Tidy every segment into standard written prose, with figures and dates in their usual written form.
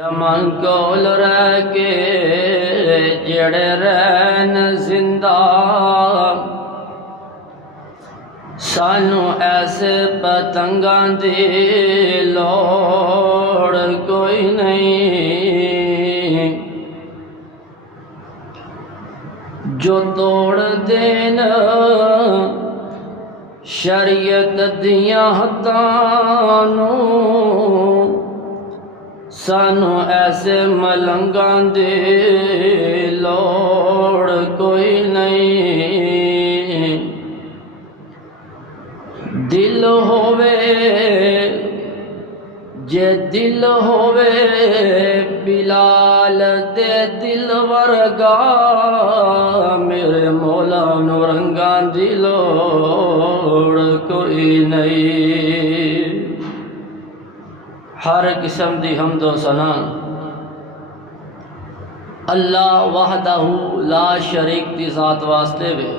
شمع کول رہ کے جڑے رہن زندہ، سانو ایسے پتنگاں دی لوڑ کوئی نہیں، جو توڑ دین شریعت دیاں حداں نوں، سانو ایسے ملنگاں دی لوڑ کوئی نہیں۔ دل ہووے جے دل ہووے بلال دے دل ورگا، میرے مولا نو رنگاں دی لوڑ کوئی نہیں۔ ہر قسم دی حمد و ثنا اللہ وحدہ لا شریک دی ذات واسطے وے،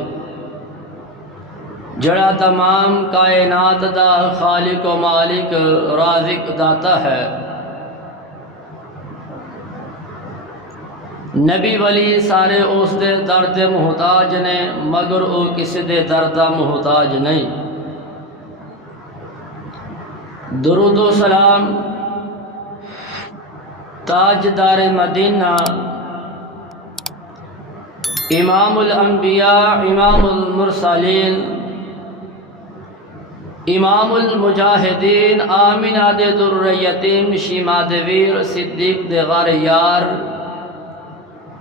جڑا تمام کائنات دا خالق و مالک رازق داتا ہے۔ نبی ولی سارے اس دے درد محتاج نے، مگر او کسی دے درد محتاج نہیں۔ درود و سلام تاجدار مدینہ، امام الانبیاء، امام المرسلین، امام المجاہدین، آمینہ دے در یتیم، شیما دے ویر، صدیق دے غار یار،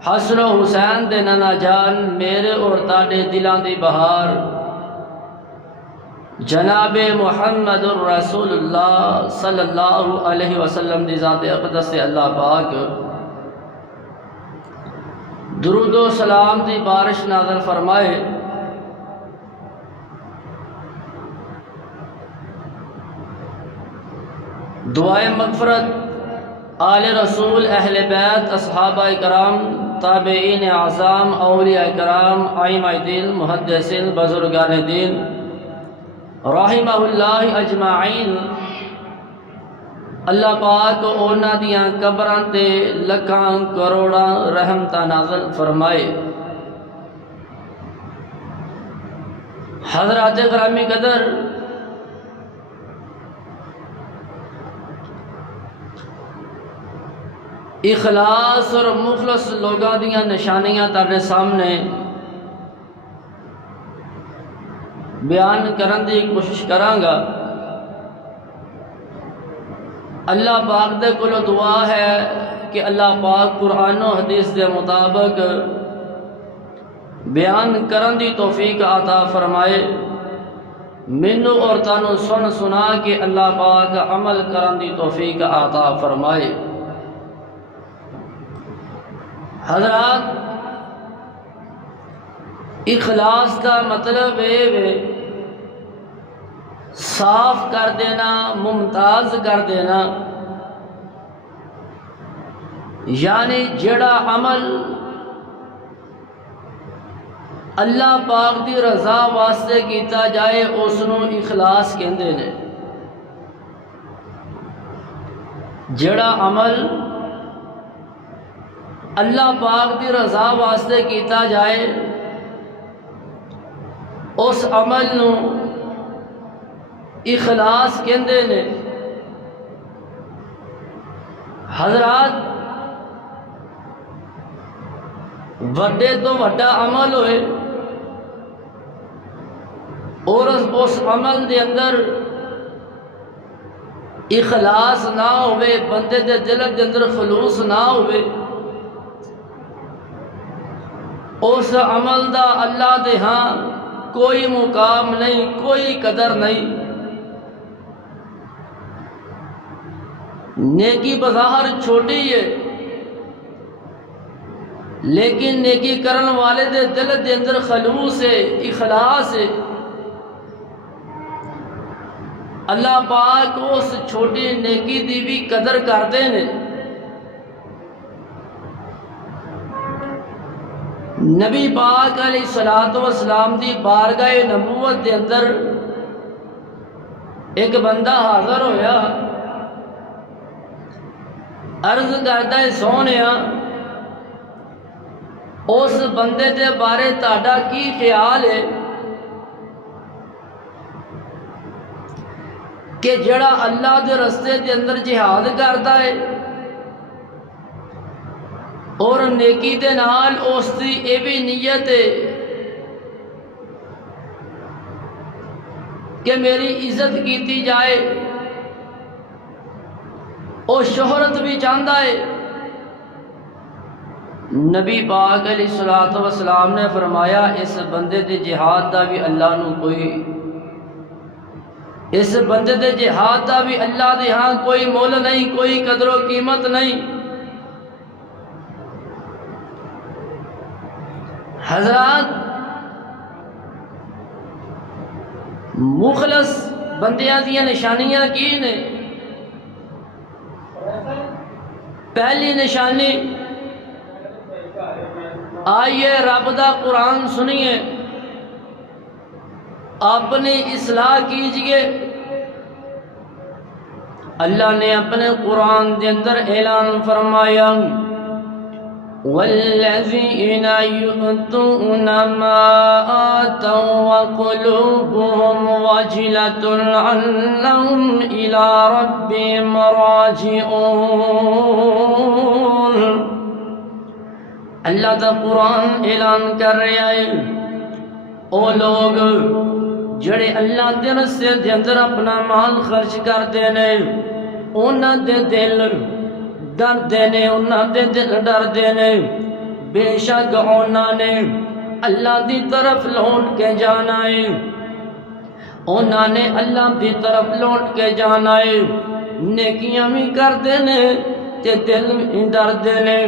حسن و حسین دے نانا جان، میرے اور تاڑے دلان دی بہار، جناب محمد الرسول اللہ صلی اللہ علیہ وسلم دی ذات اقدس سے اللہ پاک درود و سلام دی بارش نازل فرمائے۔ دعائے مغفرت آل رسول، اہل بیت، اصحابہ کرام، تابعین اعظام، اولیاء کرام، ائمہ دین، محدثین، بزرگان دین رحمہ اللہ اجمعین، اللہ پاک اونا دیاں قبراں تے لکھاں کروڑاں رحمتاں نازل فرمائے۔ حضرات گرامی قدر، اخلاص اور مخلص لوگاں دیاں نشانیاں تارے سامنے بیان کرن دی کوشش کراں گا۔ اللہ پاک دے کولو دعا ہے کہ اللہ پاک قرآن و حدیث دے مطابق بیان کرن دی توفیق عطا فرمائے، منو اور تانو سن سنا کہ اللہ پاک عمل کرن دی توفیق عطا فرمائے۔ حضرات، اخلاص کا مطلب ہے صاف کر دینا، ممتاز کر دینا، یعنی جڑا عمل اللہ پاک دی رضا واسطے کیتا جائے اس نو اخلاص کہندے نے۔ جڑا عمل اللہ پاک دی رضا واسطے کیتا جائے اس عمل نو اخلاص کہندے نے۔ حضرات، وڈے تو وڈا عمل ہوئے اور اس عمل دے اندر اخلاص نہ ہوئے، بندے دے دل دے اندر خلوص نہ ہوئے، اس عمل دا اللہ دے ہاں کوئی مقام نہیں، کوئی قدر نہیں۔ نیکی بظاہر چھوٹی ہے، لیکن نیکی کرن والے دے دل دے اندر خلوص ہے، اخلاص ہے۔ اللہ پاک اس چھوٹی نیکی دی بھی قدر کرتے ہیں۔ نبی پاک علیہ السلام دی بارگاہ نبوت دے اندر ایک بندہ حاضر ہویا، عرض کرتا ہے سونیا اس بندے دے بارے تہاڈا کی خیال ہے کہ جڑا اللہ دے رستے دے اندر جہاد کرتا ہے اور نیکی دے نال اس دی اے بھی نیت ہے کہ میری عزت کیتی جائے اور شہرت بھی چاہتا ہے۔ نبی پاک علیہ الصلوۃ والسلام نے فرمایا اس بندے دے جہاد دا بھی اللہ نو کوئی اس بندے دے جہاد دا بھی اللہ دے ہاں کوئی مول نہیں، کوئی قدر و قیمت نہیں۔ حضرات مخلص بندیاں دیاں نشانیاں کی نے؟ پہلی نشانی آئیے رب دا قرآن سنیے، اپنی اصلاح کیجئے۔ اللہ نے اپنے قرآن دے اندر اعلان فرمایا والذین یؤتون ما آتوا وقلوبهم وجلة انہم الی ربهم راجعون۔ اللہ دا قرآن اعلان کر رہا ہے او لوگ جڑے اللہ دے رستے دے اندر اپنا مال خرچ کرتے ہیں انہاں دے دل ڈردے نے، انہاں دے دل ڈردے نے، بے شک انہاں نے اللہ دی طرف لوٹ کے جانا ہے، انہاں نے اللہ دی طرف لوٹ کے جانا ہے، نیکیاں بھی کردے نے تے دل بھی ڈردے نے،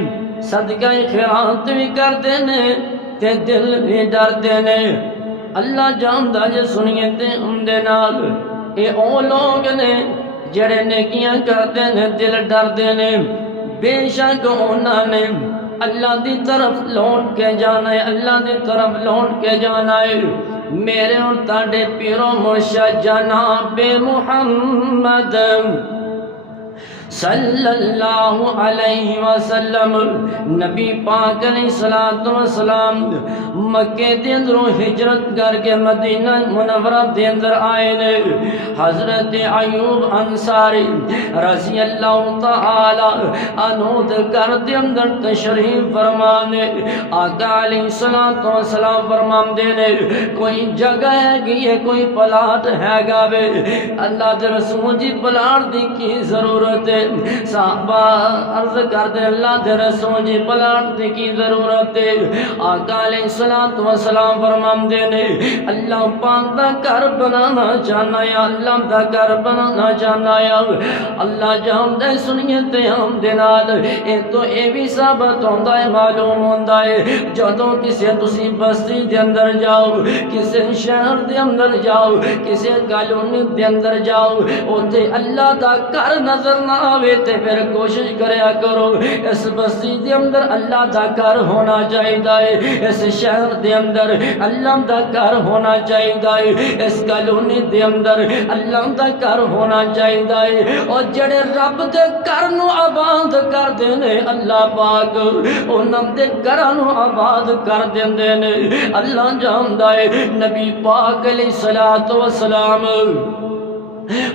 صدقہ خیرات بھی کردے نے تے دل بھی ڈردے نے۔ اللہ جاندا جے سنیے تے اندے نال اے او لوگ نے جڑے نیکیاں کردے نے دل ڈردے نے، بے شک انہاں نے اللہ دی طرف لوٹ کے جانا ہے، اللہ دی طرف لوٹ کے جانا ہے۔ میرے اور تاڑے پیرو مرشد جناب محمد صلی اللہ علیہ وسلم نبی پاک علیہ السلام مکے دے اندروں ہجرت کر کے مدینہ منورہ دے اندر آئے نے۔ حضرت ایوب انصاری رضی اللہ تعالی عنہ دے گھر دے اندر تشریف فرمانے، آقا علیہ السلام فرمان دینے کوئی جگہ ہے گی ہے، کوئی پلاٹ ہے گا بے اللہ دے رسول جی پلاٹ دی کی ضرورت ہے۔ صحابہ عرض کردے اللہ دے رسول جی پلاٹ دی کی ضرورت ہے۔ آقا علیہ السلام فرمان دینے اللہ پاک دا گھر بنانا چاہنا ہے، اللہ دا گھر بنانا چاہنا ہے۔ اللہ جہاں دے سنیے تے ہم دے نال اے تو اے بھی ثابت ہوندہ ہے، معلوم ہوندہ ہے جدوں کسے تسی بستی دے اندر جاؤ، کسے شہر دے اندر جاؤ، کسے کالونی دے اندر جاؤ، اوتھے اللہ دا گھر نظر نہ آوے تے پھر کوشش کریا کرو اس بستی دے اندر اللہ دا گھر ہونا چاہیے، اس شہر دے اندر اللہ دا گھر ہونا چاہیے، اس کالونی دے اندر اللہ دا گھر ہونا چاہیے۔ اور جڑے رب دے گھر نو آباد کر دینے اللہ پاک انہاں دے گھراں نو آباد کر دیندے نے۔ اللہ جاندا ہے نبی پاک علیہ السلام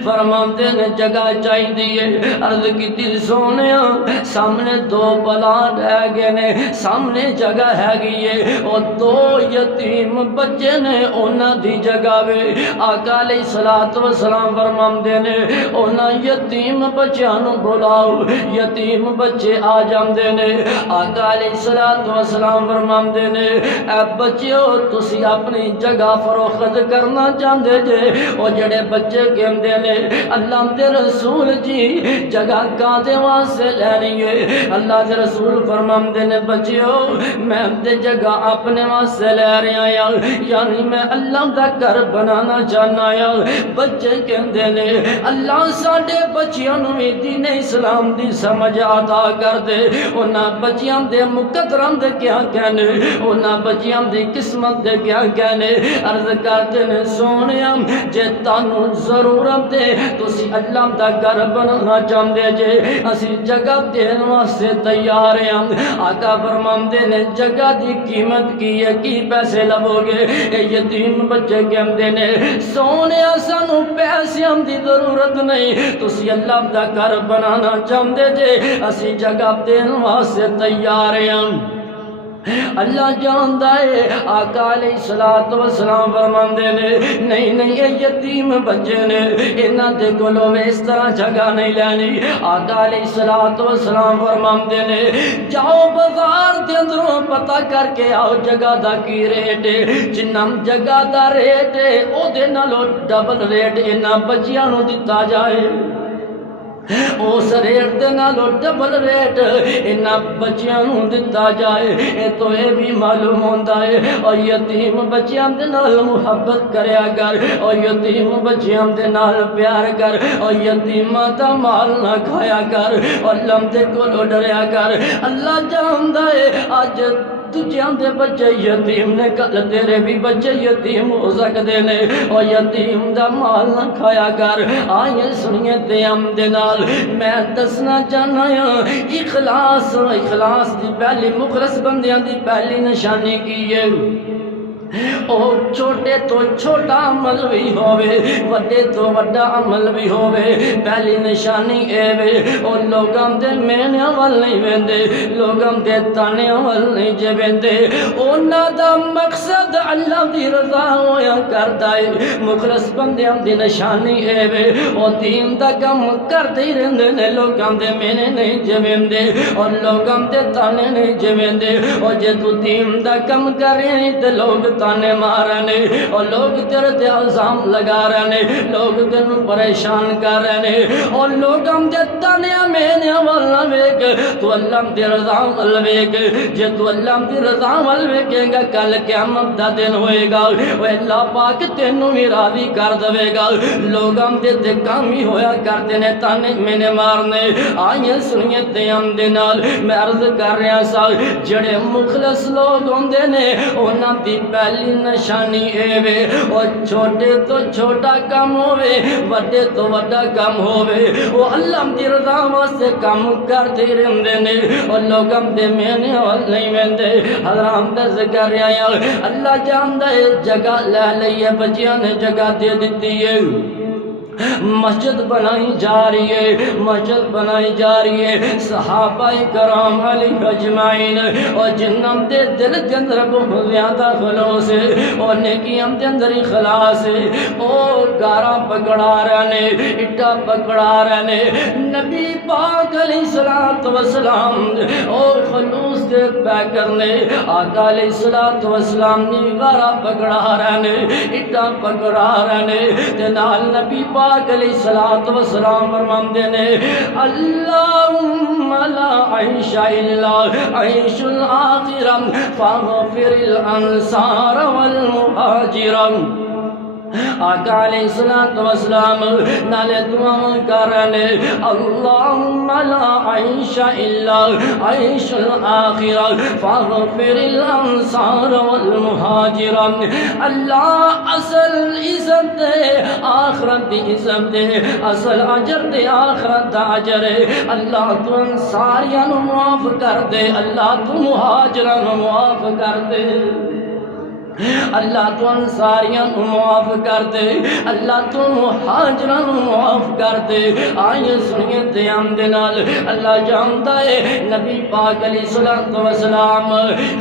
فرماندے نے جگہ چاہی دیئے، عرض کی تی سونیا سامنے دو پلاٹ ہے گئے نے، سامنے جگہ ہے گئی ہے اور دو یتیم بچے نے انہاں دی جگہ وے۔ آقا علیہ السلام فرماندے نے انہاں یتیم بچیاں بلاؤ، یتیم بچے آ جاندے نے۔ آقا علیہ السلام فرماندے نے اے بچیو تسی اپنی جگہ فروخت کرنا چاہندے جے، اور جڑے بچے کے نے اللہ دے رسول جی جگہ کاندے واسے لینی ہے۔ اللہ دے رسول فرماندے نے بچیو میں دے جگہ اپنے واسے لے رہا ہوں، یعنی میں اللہ دا گھر بنانا چاہنا ہوں۔ بچے کہندے نے اللہ ساڈے بچیاں نو دین اسلام دی سمجھ عطا کر دے، انہاں بچیاں دے مقدراں دے کیا کہنے، انہاں بچیاں دی قسمت دے کیا کہنے۔ عرض کرتے نے سونیا جے تانوں ضرور ضرورت ہے تسی اللہ دا گھر بنانا چاہتے جے اسی جگہ دین واسطے تیار ہیں آقا فرماندے نے جگہ دی قیمت کی ہے کی پیسے لبو گے اے یتیم بچے کہندے نے سونے سانو پیسیاں دی ضرورت نہیں تسی اللہ دا گھر بنانا چاہتے جے اسی جگہ دین واسطے تیار ہیں اللہ جاندا ہے آقا علیہ الصلوۃ والسلام فرماندے نے نہیں نہیں یہ یتیم بچے نے انہاں دے کولوں اس طرح جگہ نہیں لینی آقا علیہ الصلوۃ والسلام فرماندے نے جاؤ بازار دے اندروں پتہ کر کے آؤ جگہ دا کی ریٹ ہے جنہ جگہ دا ریٹ ہے او دے نالوں ڈبل ریٹ انہاں بچیاں نوں دتا جائے اس ریٹ دے نالوں ڈبل ریٹ انہاں بچیاں نوں دتا جائے اے تو اے بھی معلوم ہوندا ہے اور یتیم بچیاں دے نال محبت کریا کر اور یتیم بچیاں دے نال پیار کر اور یتیماں دا مال نہ کھایا کر اور لمدے کولوں ڈریا کر اللہ جاندا ہے اج تجھاں دے بچے یتیم نے کل تیرے بھی بچے یتیم ہو سکتے نے اور یتیم دا مال نہ کھایا کر آئیے سنیے تیام دے نال میں دسنا چاہنا ہوں اخلاص دی پہلی مخلص بندیاں دی پہلی نشانی کی ہے او چھوٹے تو چھوٹا عمل بھی ہووے وڈے تو وڈا عمل بھی ہووے پہلی نشانی اے وے او لوگاں دے مینے عمل نہیں ویندے لوگاں دے تانے عمل نہیں جے ویندے انہاں دا مقصد اللہ دی رضا ہویا کردا ہے مخلص بندیاں دی نشانی اے وے او دین دا کم کردے ہی رہندے نے لوگاں دے مینے نہیں جے ویندے اور لوگاں دے تانے نہیں جے ویندے او جے تو دین دا کم کرے تے لوگ تانے مارنے اور لوگ تیرے تے الزام لگا رہنے لوگ تینو پریشان کر رہنے اور لوگ ہم دے تانے مینے والا ویک تو اللہ دی رضا ول ویک جے تو اللہ دی رضا ول ویکے گا کل قیامت دا دن ہوئے گا او اللہ پاک تینو بھی راضی کر دے گا لوگ ہم دے تے کام ہی ہویا کرتے نے تانے مینے مارنے آئیے سنیے تے ہم دے نال میں عرض کر رہا سا جڑے مخلص لوگ ہوندے نے انہاں دی پہلی نشانی اے وے اور چھوٹے تو چھوٹا کام ہووے وڈے تو وڈا کام ہووے وہ اللہ دی رضا واسطے کام کرتے رہندے نے اور لوگاں دے مینے ول نہیں ویندے حضرات دا ذکر آیا اللہ جاندا ہے جگہ لے لئی بچیاں نے جگہ دے دتی ہے مسجد بنائی جا رہی ہے مسجد بنائی جا رہی ہے صحابہ کرام علیہ اجمعین اور جنہاں دے دل کے اندر بہت زیادہ خلوص ہے اور نیکیاں دے اندر اخلاص ہے اور گارا پکڑا رہنے اٹا پکڑا رہنے نبی پاک علیہ الصلوۃ والسلام اور خلوص دے پہ کرنے آقا علیہ الصلوۃ والسلام نے گارا پکڑا رہنے اٹا پکڑا رہنے تے نال نبی پاک علیہ الصلوۃ والسلام فرماندے نے اللہم لا عیش الا عیش الاخرہ فاغفر الانصار والمہاجرین آقا علیہ الصلوۃ والسلام نالے دعا کرنے اللہم لا عیش الا عیش الاخرہ فاغفر الانصار والمہاجرین اللہ اصل عزت دے آخرت دی عزت دے اصل اجر دے آخرت دا اجر ہے اللہ تو انصاریاں نو معاف کر دے اللہ تو مہاجراں نو معاف کر دے اللہ تو انصاریاں کو معاف کر دے اللہ تو مہاجراں کو معاف کر دے آئیے سنیے دیام دے نال اللہ جانتا ہے نبی پاک علیہ الصلوۃ والسلام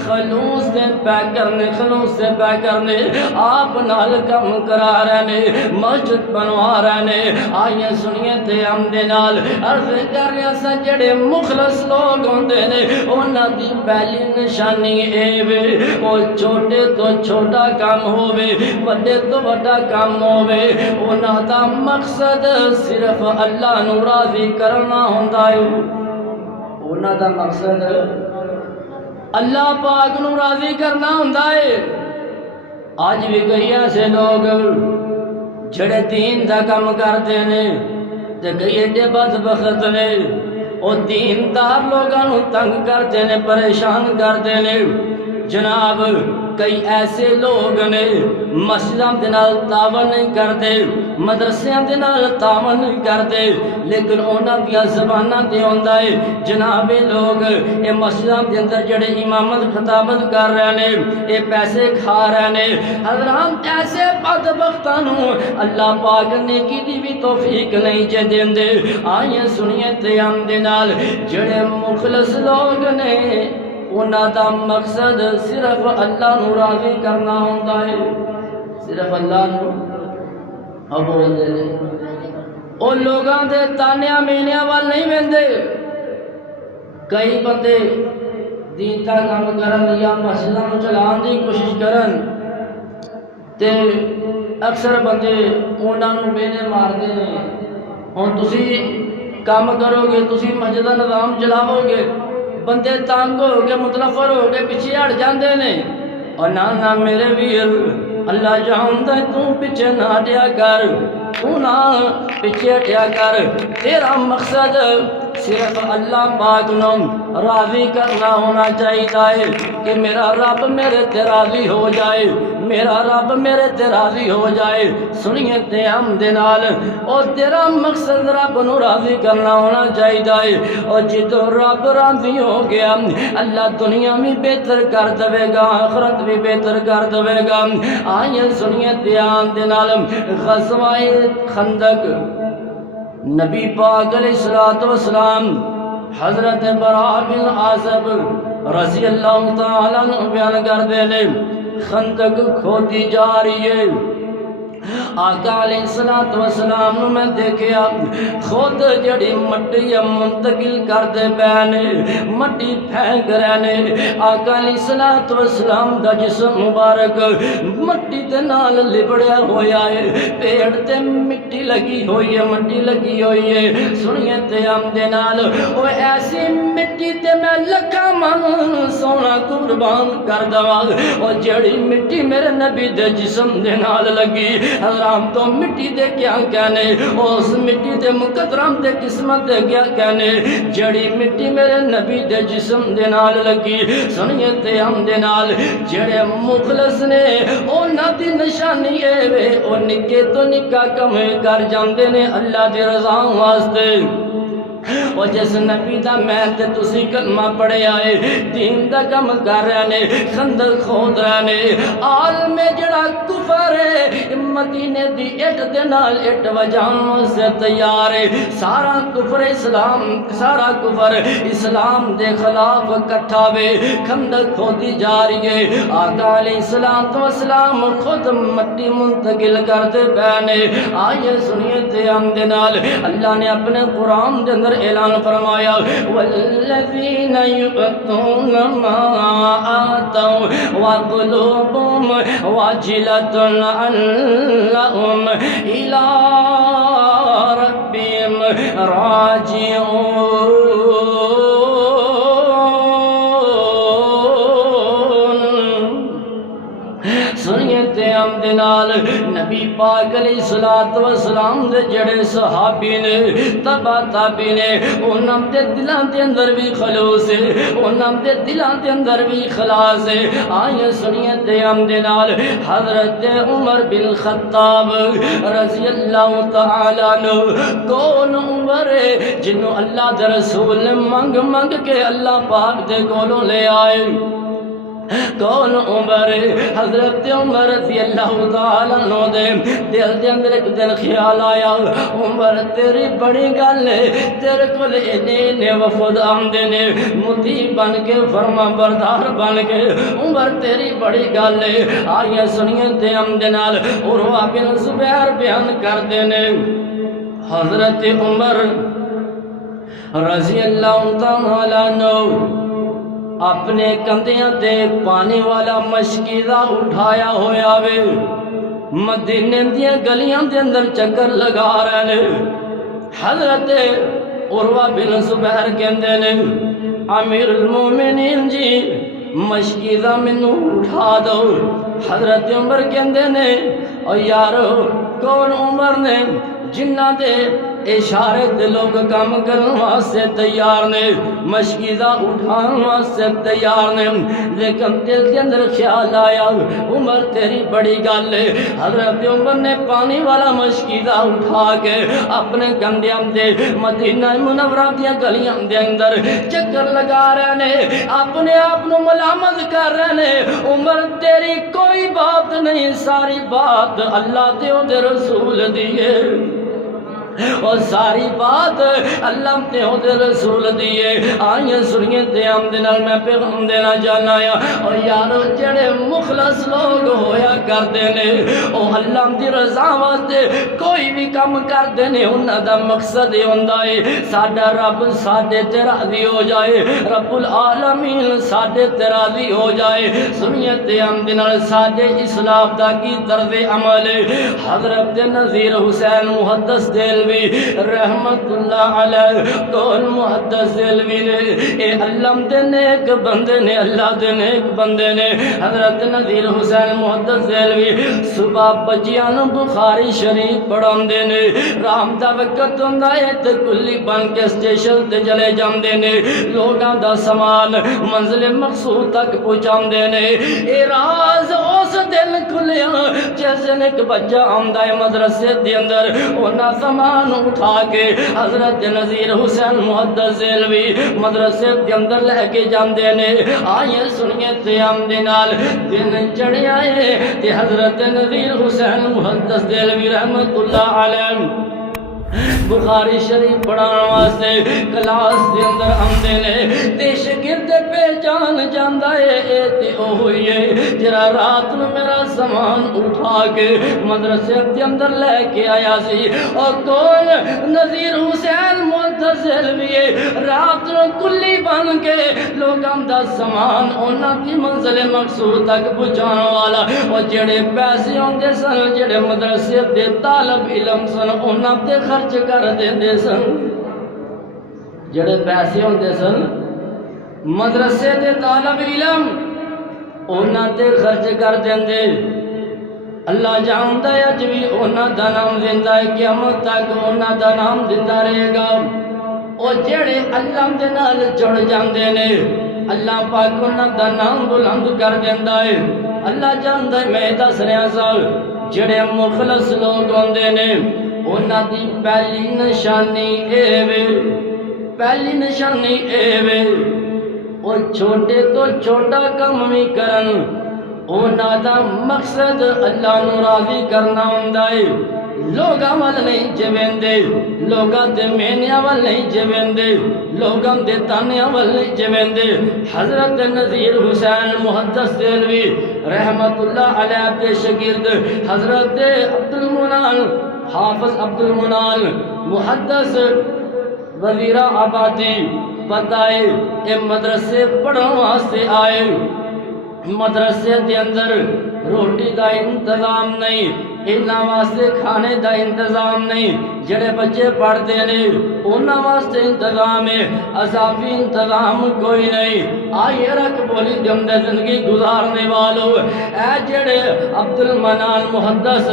خلوص دے پہ کرنے آپ نال کم کرا رہنے مسجد بنوا رہنے آئیے سنیے دیام دے نال عرض کر رہا سا جڑے مخلص لوگ ہوندے نے انہاں دی پہلی نشانی اے وے او چھوٹے تو چھوٹا کام ہووے وڈے تو وڈا کام ہووے انہاں دا مقصد صرف اللہ نو راضی کرنا ہوندا ہے انہاں دا مقصد اللہ پاک نو راضی کرنا ہوندا ہے آج بھی کئی ایسے لوگ جڑے دین دا کام کرتے نے تے کئی ایڈے بدبخت نے او دیندار لوگاں نو تنگ کرتے نے پریشان کرتے نے جناب کئی ایسے لوگ نے مسجداں دے نال تعاون نہیں کرتے مدرسیاں دے نال تعاون نہیں کرتے، لیکن انہاں دیاں زباناں تے ہوندا ہے جناب لوگ اے مسجداں دے اندر جڑے امامت خطابت کر رہے نے اے پیسے کھا رہے نے۔ حضرات ایسے بدبختاں نوں اللہ پاک نیکی دی بھی توفیق نہیں جے دیندے۔ آئیے سنیے قیام دے نال جڑے مخلص لوگ نے انہاں دا مقصد صرف اللہ نو راضی کرنا ہوندا ہے، صرف اللہ نو اب بولدے نے او لوگاں دے تانیاں مینیاں وال نہیں ویندے۔ کئی بندے دین دا کام کرن یا مسجداں نوں چلان دی کوشش کرن تے اکثر بندے انہاں نوں مینے ماردے نے، ہن تسی کام کرو گے، تسی مسجد دا نظام چلاؤ گے، بندے تنگ ہو کے متنفر ہو کے پیچھے ہٹ جاندے نے۔ اور نہ میرے ویر اللہ جانتا ہے تو پیچھے نہ ہٹیا کر، تو نہ پیچھے ہٹیا کر، تیرا مقصد صرف اللہ پاک نو راضی کرنا ہونا چاہیے کہ میرا رب میرے تے راضی ہو جائے، میرا رب میرے تے راضی ہو جائے۔ سنیے تے ہم دے نال اور تیرا مقصد رب نو راضی کرنا ہونا چاہیے، اور جدو رب راضی ہو گیا اللہ دنیا بھی بہتر کر دے گا، آخرت بھی بہتر کر دے گا۔ آئیے سنیے تے ہم دے نال غزوہ خندق، نبی پاک علیہ السلام حضرت براء بن عازب رضی اللہ تعالیٰ عنہ بیان کر دینے خندق کھودی جا رہی ہے۔ آقا علیہ السلام نو میں دیکھیا خود جڑی مٹی منتقل کر دے بینے مٹی پھینک رہنے۔ آقا علیہ السلام دا جسم مبارک مٹی تے نال لبڑیا ہویا ہے، پیڑ تے مٹی لگی ہوئی ہے، مٹی لگی ہوئی ہے۔ سنیے تے ہم دے نال او ایسی مٹی تے میں لکھاں من سونا قربان کر دواں، او جڑی مٹی میرے نبی دے جسم دے نال لگی حرام تو مٹی دے کیا کہنے، اس مٹی دے مقدرام دے قسمت دے کیا کہنے جڑی مٹی میرے نبی دے جسم دے نال لگی۔ سنیے تے ہم دے نال جڑے مخلص نے انہاں دی نشانی اے وے او نکے تو نکا کم کر جاندے نے اللہ دی رضا واسطے۔ اور جس نبی دا میں تے تسی کلمہ پڑھے آئے دین دا کم کر رہے نے، خندق کھود رہے نے، عالم جڑا کفر ہے مدینے دی اٹ دے نال اٹ وجان سے تیار ہے، سارا کفر اسلام سارا کفر اسلام دے خلاف کٹھا وے، خندق کھودی جا رہی ہے۔ آقا علیہ السلام خود مٹی منتقل کر دے بینے۔ آئیے سنیے تے ہم دے نال اللہ نے اپنے قرآن دے اندر اعلان فرمایا والذین یؤتون ما آتوا وقلوبهم وجلة انہم الی ربہم راجعون۔ سنیے تے ہم دے نال نبی پاک علیہ السلام دے جڑے صحابی نے تبا تابی نے انہاں دے دلاں دے اندر بھی خلوص ہے، انہاں دے دلاں دے اندر بھی اخلاص ہے۔ آئیے سنیے تے ہم دے نال حضرت عمر بن خطاب رضی اللہ تعالیٰ عنہ کون عمر ہے جنہوں اللہ دے رسول نے منگ منگ کے اللہ پاک دے کولوں لے آئے۔ کون عمر حضرت عمر رضی اللہ تعالیٰ عنہ دے دل دے اندر ایک دن خیال آیا عمر تیری بڑی گل ہے، تیرے کول اینے وفد آمدے نے مطیع بن کے فرما بردار بن کے، عمر تیری بڑی گل ہے۔ آئیے سنیے تے ہم دے نال عروہ بن زبیر بیان کر دینے حضرت عمر رضی اللہ تعالیٰ عنہ اپنے کندھیاں تے پانی والا مشکیزہ اٹھایا ہویا وے، مدینے دیاں گلیاں دے اندر چکر لگا رہے نے۔ حضرت عروہ بن زبیر کہندے نے امیر المومنین جی مشکیزہ مینوں اٹھا دو۔ حضرت عمر کہندے نے او یارو کون عمر نے جنہ دے اشارے تے لوگ کام کرن واسطے تیار نے مشکیزہ اٹھان واسطے تیار نے لیکن دل کے اندر خیال آیا عمر تیری بڑی گل ہے حضرت عمر نے پانی والا مشکیزہ اٹھا کے اپنے کندھیاں دے مدینہ منورہ دیا گلیاں دے اندر چکر لگا رہے نے اپنے آپ نو ملامت کر رہے نے عمر تیری کوئی بات نہیں ساری بات اللہ تے او دے رسول دیے اور ساری بات اللہ تے او دے رسول دیے آئیں سنیے تے ہم دنال میں پیغام دینا جانا یا اور یارو جڑے مخلص لوگ ہویا کر دینے او اللہ دی رضا واسطے کوئی بھی کام کر دینے انہاں دا مقصد ہوندا ہے ساڈا رب ساڈے تے راضی ہو جائے رب العالمین ساڈے تے راضی ہو جائے سنیے تے ہم دنال ساڈے اسلام دا کی طرز عمل حضرت نذیر حسین محدث دل رحمت اللہ علیہ کون محدث علوی نے اے اللہ دے نیک بندے نے اللہ دے نیک بندے نے حضرت نذیر حسین محدث علوی صبح بچیاں بخاری شریف پڑھان دے نے رام دا وقت ہوندا ہے تے کلی بن کے اسٹیشن تے چلے جاندے نے لوگاں دا سامان منزل مقصود تک پہنچان دے نے اے راز اس دل کھلیا جیسے ایک بچہ آندا ہے مدرسے دے اندر انہاں سامان اٹھا کے حضرت نذیر حسین محدث علوی مدرسے کے اندر لے کے جاندے نے آئیے سنیے تے ہم دنال دن چڑھ آئے تے حضرت نذیر حسین محدث علوی رحمت اللہ علیہ بخاری شریف پڑھان واسطے کلاس دے اندر آندے نے تے شاگرد پہچان جاندا ہے اے تے او ہوئی ہے جڑا رات نو میرا سامان اٹھا کے مدرسے دے اندر لے کے آیا سی اور کون نذیر حسین محدث علوی رات نو کلی بن کے لوگاں دا سامان انہاں دی منزل مقصود تک پہنچان والا اور جڑے پیسے ہوندے سن جڑے مدرسے دے طالب علم سن انہاں تے خرچ کر دیندے سن جڑے پیسے ہوندے سن مدرسے دے طالب علم انہاں تے خرچ کر دیندے اللہ جاندا ہے اج بھی انہاں دا نام زندہ ہے قیامت تک انہاں دا نام زندہ رہے گا او جڑے اللہ دے نال جڑ جاندے نے اللہ پاک انہاں دا نام بلند کر دیندا ہے اللہ جاندا ہے میں دس رہا سا جڑے مخلص لوگ ہوندے نے انہاں دی پہلی نشانی اے وے پہلی نشانی اے وے اور چھوٹے تو چھوٹا کم بھی کرن انہاں دا مقصد اللہ نو راضی کرنا ہوندا ہے لوگاں وال نہیں جویندے لوگاں دے مینیاں وال نہیں جویندے لوگاں دے تانیاں وال نہیں جویندے حضرت نذیر حسین محدث علوی رحمت اللہ علیہ دے شاگرد حضرت عبد المنان حافظ عبد المنان محدث وزیر آبادی بتائے اے مدرسے پڑھن واسطے آئے مدرسے دے اندر روٹی دا انتظام نہیں انہاں واسطے کھانے دا انتظام نہیں جڑے بچے پڑھتے نے انہاں واسطے انتظام ہے اضافی انتظام کوئی نہیں آئیے رکھ بولی جمدے زندگی گزارنے والوں اے جڑے عبد المنان محدث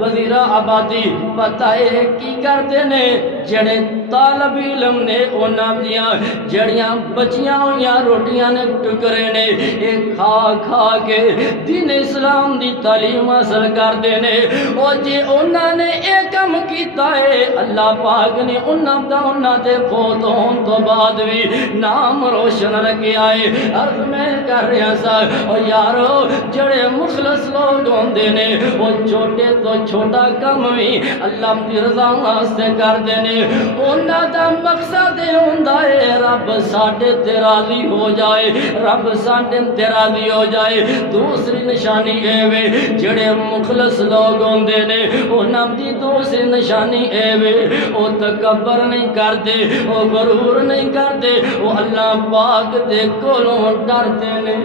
وزیر آبادی بتائے کی کرتے نے جڑے طالب علم نے انہاں دیاں جڑیاں بچیاں ہویاں روٹیاں نے ٹکرے نے ایک کھا کھا کے دین اسلام دی تعلیم حاصل کر دینے اور جے انہاں نے ایک کم کیتا ہے اللہ پاک نے انہاں دے فوت ہون تو بعد بھی نام روشن رکھے آئے عرض میں کر رہا سا اور یارو جڑے مخلص لوگ ہوندے نے وہ چھوٹے تو چھوٹا کم بھی اللہ دی رضا واسطے کر دینے انہاں دا مقصد ہوندا ہے رب ساڈے تے راضی ہو جائے رب ساڈے تے راضی ہو جائے دوسری نشانی اے وے جڑے مخلص لوگ ہوندے نے انہاں دی دوسری نشانی اے وے او تکبر نہیں کردے او غرور نہیں کردے او اللہ پاک دے کولوں ڈردے نے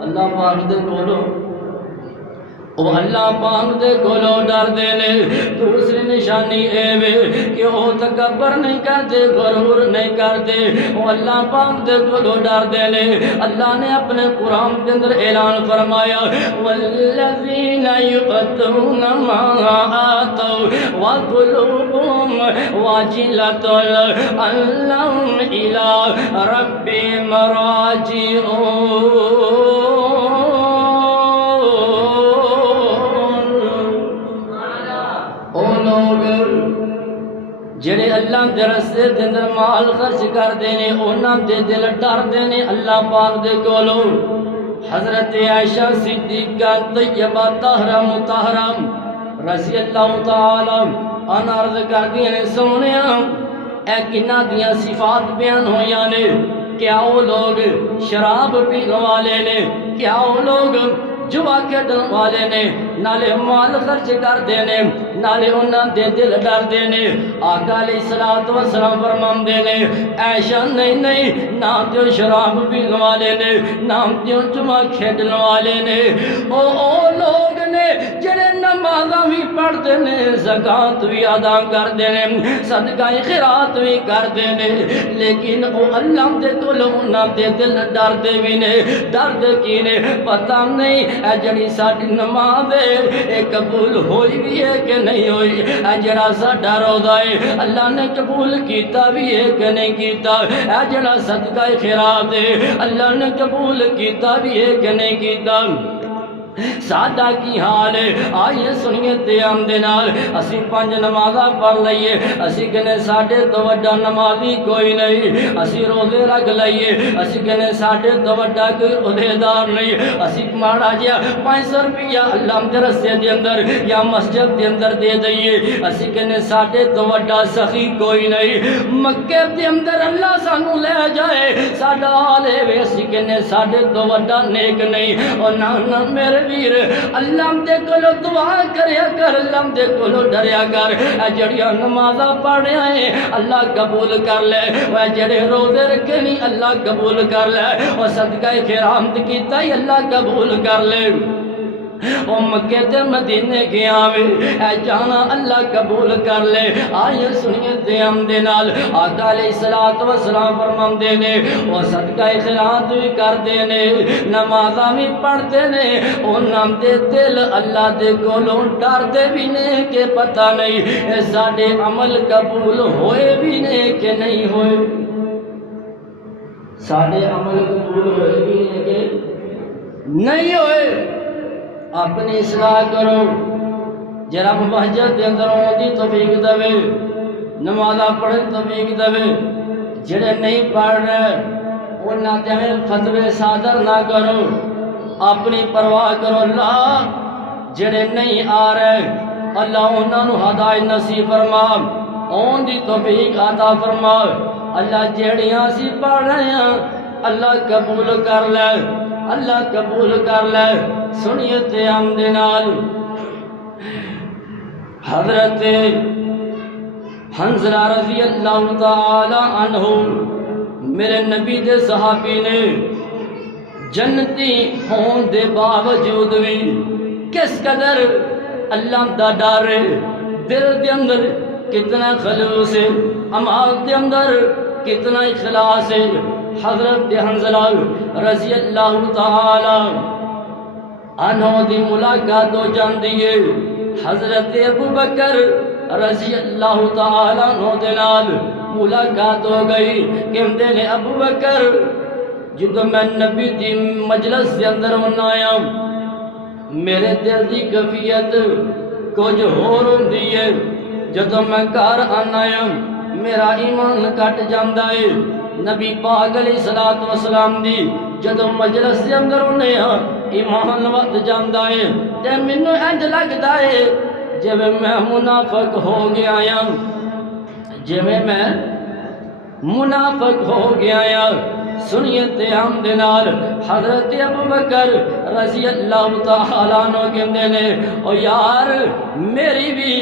اللہ پاک دے کولوں وہ اللہ پاک دے کولو ڈر دے نے۔ دوسری نشانی اے وے کہ وہ تکبر نہیں کرتے، غرور نہیں کرتے، وہ اللہ پاک دے کولو ڈر دے نے۔ اللہ نے اپنے قرآن کے اندر اعلان فرمایا والذین یؤتون ما آتوا وقلوبهم واجلۃ انہم الی ربہم راجعون۔ جڑے اللہ دے رستے دے اندر مال خرچ کردے نے انہاں دے دل ڈردے نے اللہ پاک دے کولو۔ حضرت عائشہ صدیقہ طیبہ طاہرہ مطہرہ رضی اللہ تعالی عنہا عرض کردی نے سونیا اے کنہ دیاں صفات بیان ہویاں نے، کیا وہ لوگ شراب پینے والے نے، کیا وہ لوگ جوا کھیڈن والے نے، نالے مال خرچ کردے نے، نالے انہاں دے دل ڈردے نے۔ آقا علیہ الصلوۃ والسلام فرماندے نے عائشہ نہیں نہ تے شراب پین والے نے، نہ تے جوا کھیڈن والے نے، او لوگ نے جڑے نمازاں بھی پڑھدے نے، زکات بھی ادا کردے نے، صدقہ خیرات بھی کردے نے، لیکن او اللہ دے کولوں انہاں دے دل ڈردے بھی نے۔ ڈرد کی نے پتہ نہیں اے جڑی ساڈی نماز ہے اے قبول ہوئی بھی ہے کہ نہیں ہوئی، اے جڑا ساڈا روزہ ہے اللہ نے قبول کیتا بھی ہے کہ نہیں کیتا، اے جڑا صدقہ خیرات ہے اللہ نے قبول کیتا بھی ہے کہ نہیں کیتا۔ سادہ کی حال ہے آئیے سنیے تیام دے نال اسی 5 نمازاں پڑھ لئیے، اسی کہنے ساڑھے تو وڈا نمازی کوئی نہیں، اسی روزے رکھ لئیے، اسی کہنے ساڑھے تو وڈا کوئی عہدیدار نہیں، اسی ماڑا جیا 500 روپیہ اللہ دے رستے دے اندر یا مسجد دے اندر دے دئیے، اسی کہنے ساڑھے تو وڈا سخی کوئی نہیں۔ مکہ دے اندر اللہ سانو لے جائے ساڑھا آلے وے، اسی کہنے ساڑھے تو وڈا نیک نہیں، اور نانا میرے ویر اللہ دے کولو دعا کریا کر، اللہ دے کولو ڈریا کر، اے جڑیاں نمازاں پڑھیا ہے اللہ قبول کر لے، اے جڑے روزے رکھے نہیں اللہ قبول کر لے، اور صدقہ خیرات کیتا ہی اللہ قبول کر لے۔ او مکہ تے مدینے گیا وے اے جانا اللہ قبول کر لے۔ آئیے سنیے تیام دے نال آقا علیہ الصلوۃ والسلام فرماندے نے او صدقہ خیرات بھی کردے نے، نمازاں بھی پڑھتے نے، انہاں دے دل اللہ دے کولوں ڈردے بھی نے کہ پتہ نہیں اے ساڈے عمل قبول ہوئے بھی نے کہ نہیں ہوئے، ساڈے عمل قبول ہوئے بھی نے کہ نہیں ہوئے۔ اپنی اصلاح کرو، جرا مسجد دے اندر آن دی توفیق دے، نمازاں پڑھن توفیق دے، جڑے نہیں پڑھ رہے انہاں تے فتوے صادر نہ کرو، اپنی پرواہ کرو۔ اللہ جڑے نہیں آ رہے اللہ انہاں نو ہدایت نصیب فرما، آن دی توفیق عطا فرما۔ اللہ جڑیاں سی پڑھ رہے ہیں اللہ قبول کر لے، اللہ قبول کر لے۔ سنیے تیام دے نال حضرت حنظلہ رضی اللہ تعالی عنہ میرے نبی دے صحابی نے جنتی ہون دے باوجود بھی کس قدر اللہ دا ڈر دل دے اندر کتنا خلوص ہے، عمال دے اندر کتنا اخلاص ہے۔ حضرت حنظلہ رضی اللہ تعالی عنہ دی ملاقات ہو جاندی ہے حضرت ابوبکر رضی اللہ تعالی عنہ دے نال ملاقات ہو گئی کہ نے ابوبکر جدو میں نبی دی مجلس دے اندر آیا میرے دل دی کیفیت کچھ ہور ہوندی ہے، جدو میں گھر آیا میرا ایمان کٹ جاندا ہے۔ نبی پاک علیہ الصلوۃ والسلام دی جدو مجلس دے اندر ایمان ود جاندا ہے تے مینوں انج لگدا ہے جویں میں منافق ہو گیا ہاں، جویں میں منافق ہو گیا ہاں۔ سنیے تیام دے نال حضرت ابوبکر رضی اللہ تعالی عنہ کہندے نے او یار میری بھی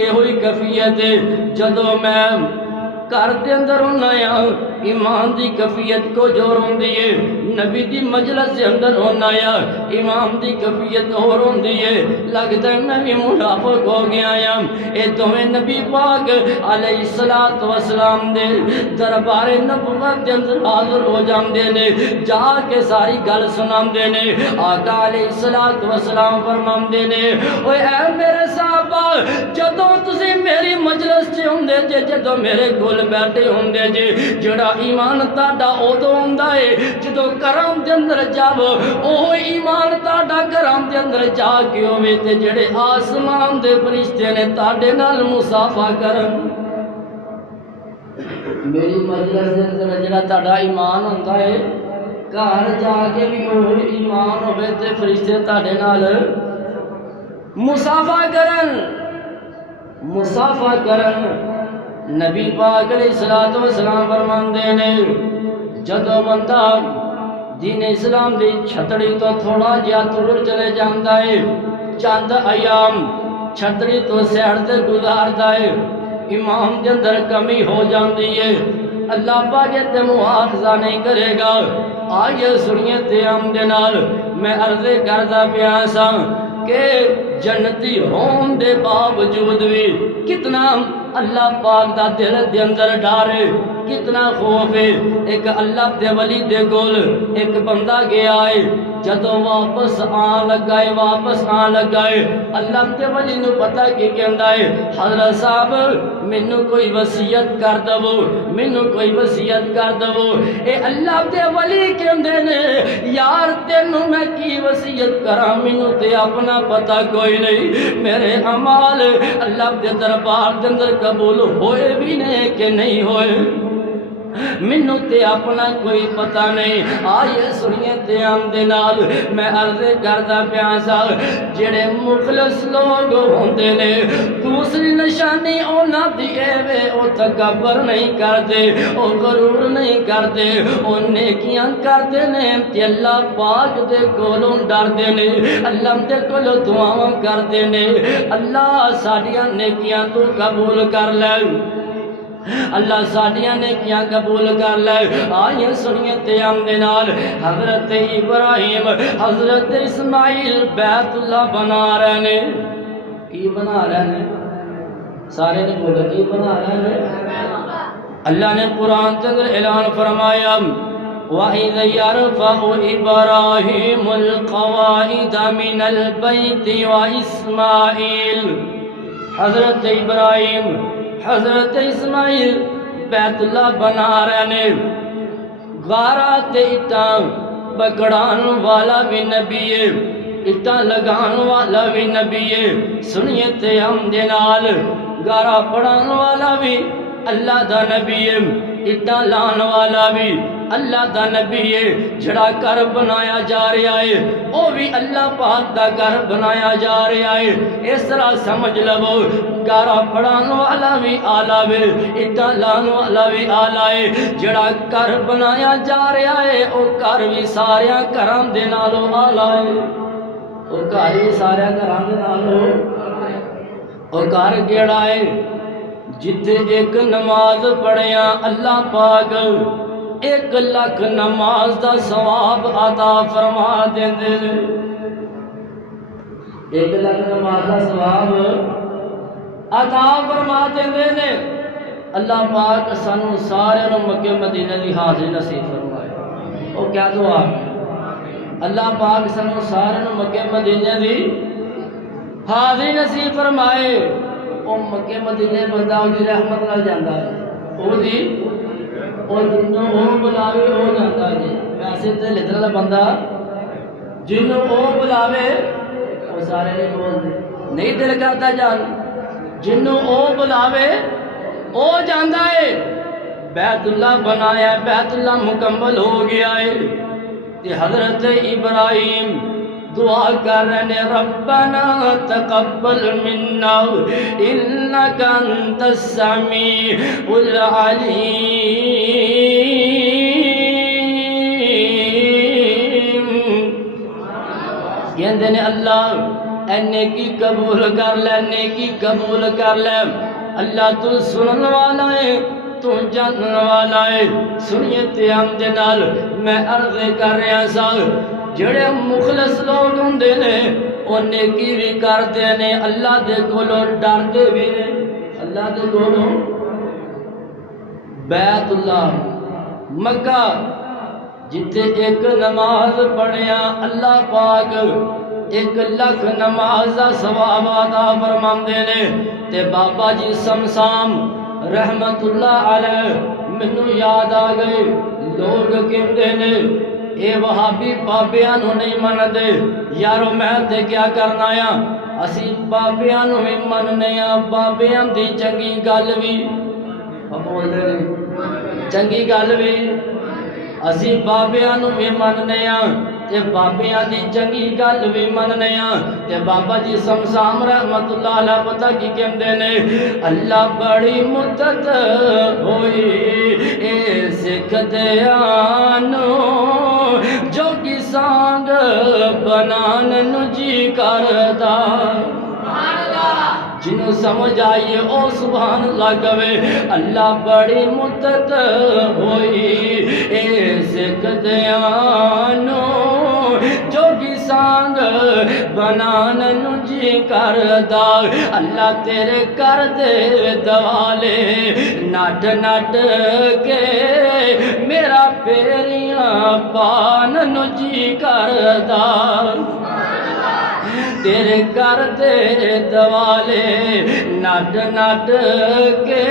یہ ہوئی کیفیت ہے، جدو میں گھر دے اندر آیا ایمان دی کیفیت کو جو روندی ہے نبی دی مجلس دے اندر ہونا یا ایمان دی کیفیت ہو روندی ہے لگتا ہے میں بھی منافق ہو گیا یا اے تمہیں نبی پاک علیہ الصلوۃ والسلام دے دربار نبوت دے اندر حاضر ہو جاندے نے جا کے ساری گل سناندے نے آقا علیہ الصلوۃ والسلام فرماندے نے اوے اے میرے صحابہ جدوں تسی میری مجلس چ ہوندے جے جدوں میرے کول بیٹھے ہوندے جے جڑا ایمان تہاڈا اودوں ہوندا ہے جدوں کرم دے اندر جاو اوہ ایمان تہاڈا کرم دے اندر جا کے ہوے تے جڑے آسمان دے فرشتے نے تہاڈے نال مصافحہ کرن میری مجلس دے اندر جڑا تہاڈا ایمان ہوندا ہے گھر جا کے بھی وہ ایمان ہوے تے فرشتے تہاڈے نال مصافحہ کرن نبی پاک علیہ الصلوۃ والسلام فرماندے نے جدوں بندہ دین اسلام دی چھتڑی تو تھوڑا جہا دور چلے جاندا ہے چند ایام چھتڑی تو سیڑ تے گزاردا ہے ایمان دے اندر کمی ہو جاندی ہے اللہ پاک تے مواخذہ نہیں کرے گا آئیے سنیے تے ہم دے نال میں عرض کردا پیا ساں کہ جنتی ہون دے باوجود بھی کتنا اللہ پاک دا دل دے اندر ڈر ہے کتنا خوف ہے ایک اللہ دے ولی دے کول ایک بندہ گیا ہے جدوں واپس آن لگا ہے اللہ دے ولی نو پتہ کی کہندا ہے حضرت صاحب مینوں کوئی وصیت کر دو اے اللہ دے ولی کہندے نے یار تینوں میں کی وصیت کراں مینوں تے اپنا پتہ کوئی نہیں میرے اعمال اللہ دے دربار دے اندر قبول ہوئے بھی نہیں کہ نہیں ہوئے مینوں تے اپنا کوئی پتہ نہیں آئیے سنیے تے ہم دے نال میں عرض کردا پیا سا جڑے مخلص لوگ ہوندے نے دوسری نشانی انہاں دی اے وے او تکبر نہیں کردے او غرور نہیں کردے او نیکیاں کردے نے تے اللہ پاک دے کولوں ڈردے نے اللہ دے کولوں دعاواں کردے نے اللہ ساڈیاں نیکیاں تو قبول کر لے اللہ ساڈیاں نیکیاں قبول کر لے آئیے سنیے تے ہم دے نال حضرت ابراہیم حضرت اسماعیل بیت اللہ بنا رہے نے کی بنا رہے نے سارے نے بولے کی بنا رہے نے اللہ نے قرآن کے اندر اعلان فرمایا وَإِذْ يَرْفَعُ إِبْرَاهِيمُ الْقَوَاعِدَ مِنَ الْبَيْتِ وَإِسْمَاعِيلُ حضرت ابراہیم حضرت اسماعیل بیت اللہ بنا رہے نے غارہ تے اٹاں پکڑان والا بھی نبی ہے اٹاں لگان والا بھی نبی ہے سنیے تے ہم دے نال غارہ پڑھان والا بھی اللہ دا نبی ہے اٹاں لان والا بھی اللہ دا نبی ہے جڑا گھر بنایا جا رہا ہے وہ بھی اللہ پاک دا گھر بنایا جا رہا ہے اس طرح سمجھ لو گارا پڑھان والا بھی آلہ ہے اٹاں لان والا بھی آلہ ہے جڑا گھر بنایا جا رہا ہے وہ گھر بھی سارے گھراں دے نالوں آلہ ہے وہ گھر بھی سارے گھراں دے نالوں وہ گھر کیڑا ہے جتھے ایک نماز پڑھیا اللہ پاک 1 لاکھ نماز دا ثواب عطا فرما دیندے نے 1 لاکھ نماز دا ثواب عطا فرما دیندے نے اللہ پاک سانو سارے نو مکے مدینے دی حاضری نصیب فرمائے او کیا دعا اللہ پاک سانو سارے نو مکے مدینے دی حاضری نصیب فرمائے او مکے مدینے بندہ او دی رحمت نال جاندا ہے او دی اور جنوں او بلاوے ہو جاتا ہے ویسے تے لترا بندہ جنوں او بلاوے او سارے نہیں بولدے نہیں دل کرتا جان جنوں او بلاوے او جاندا ہے بیت اللہ بنایا بیت اللہ مکمل ہو گیا ہے تے حضرت ابراہیم دعا کر رہے ربنا تقبل منا انک انت السمیع العلیم کہندے نے اللہ اے نیکی قبول کر لے نیکی قبول کر لے اللہ تو سنن والا ہے تو جانن والا ہے۔ سنیے تیام دے نال میں عرض کر رہا سا، جڑے مخلص لوگ ہوندے نے او نیکی بھی کرتے نے، اللہ دے کولوں ڈردے بھی نے، اللہ دے کولوں۔ بیت اللہ مکہ جتے ایک نماز پڑھیا اللہ پاک 1,00,000 نماز دا ثواب عطا فرماندے نے۔ تے بابا جی سمسام رحمت اللہ علیہ مینوں یاد آ گئے، لوگ کہندے نے اے وہابی بابیاں نوں نہیں مندے، یارو میں تے کیا کرنا آ، اسی بابیاں نوں بھی مننے آ، بابیاں دی چنگی گل بھی بول دے چنگی گل بھی اسی بابیاں نوں بھی مننے آ تے بابیاں دی چنگی گل بھی مننے آ۔ تے بابا جی سمسام رحمت اللہ علیہ پتہ کی کہندے نے، اللہ بڑی مدت ہوئی اے سکھ دیانو جو کی سانگ بنان نو جی کردا، جنوں سمجھ آئیے او سبحان اللہ کہے۔ اللہ بڑی مدت ہوئی اے سکھ دیانو جو کی سانگ بنان نو جی کردا، اللہ تیرے کر دے دوالے نٹ نٹ کے میرا پیریاں پان نو جی کردا، تیرے کر دے دوالے نٹ نٹ کے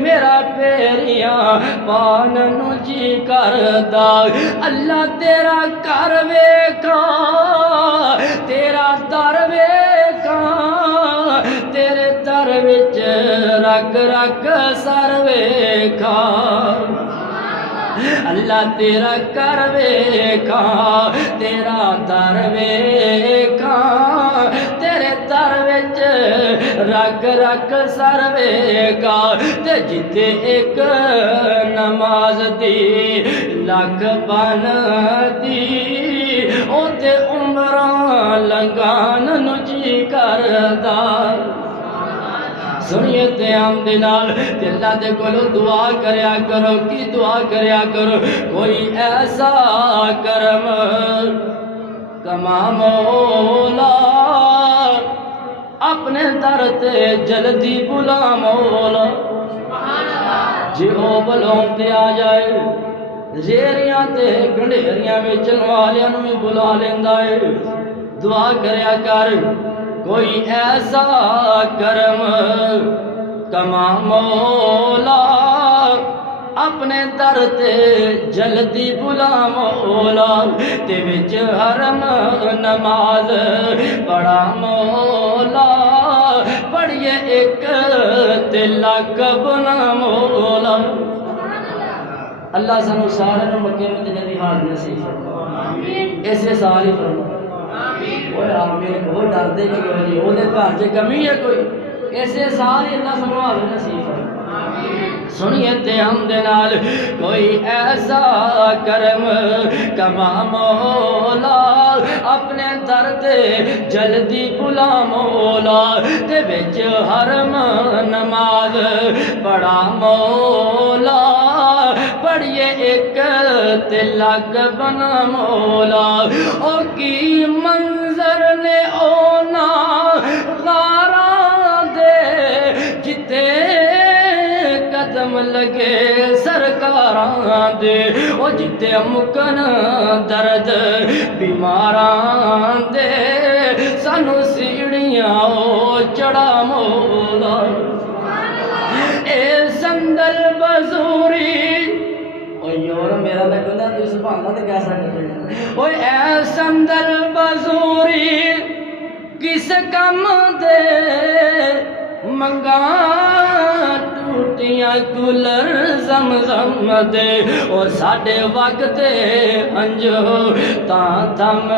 میرا پیریاں پان نو جی کردا، اللہ تیرا کر ویکھا تیرا در ویکھا، تیرے در وچ رکھ رکھ سر ویکھا، اللہ تیرا کر ویکھا تیرا در ویکھا، تیرے در وچ رکھ رکھ سر ویکھا، تے جتے ایک نماز دی لکھ بن دی او تے عمراں لنگان نو جی کردا۔ سنیے تیام دے نال تے اللہ دے کولوں دعا کریا کرو، کی دعا کریا کرو، کوئی ایسا کرم کما مولا اپنے در تے جلدی بلا مولا، جی او بلون تے آ جائے ریریاں تے گنڈیریاں ویچن والیاں نوں بھی بلا لیندا ہے۔ دعا کریا کر کوئی ایسا کرم کما مولا اپنے در تے جلدی بلا مولا، تے وچ حرم نماز پڑھا مولا، پڑھیے ایک تے لکھ بنا مولا۔ اللہ سانو سارے نوں مکے مدینے دی حاضری نصیب فرمائے، ایسے سال ہی فرمائے۔ اوے آمین کہو، ڈردے کیوں نہیں، او دے گھر چ کمی ہے کوئی، ایسے سال ہی اللہ سانو حاضری نصیب فرمائے۔ سنیے تے ہم دے نال کوئی ایسا کرم کما مولا اپنے در تے جلدی بلا مولا، تے وچ حرم نماز پڑھا مولا، پڑھیے ایک تے لکھ بنا مولا۔ او کی منظر نے اونا غاراں دے جتے قدم لگے سرکاراں دے، او جتے مکن درد بیماراں دے، سانو سیڑیاں او چڑھا مولا۔ اے سندل بزوری اوہ یور میرا لگنا تو سبحان اللہ تے کیسا کرتے ہیں، اوہ اے سندل بزوری کس کم دے منگا ٹوٹیاں کولر زمزم دے، اور ساڈے وقت انجو تاں تھم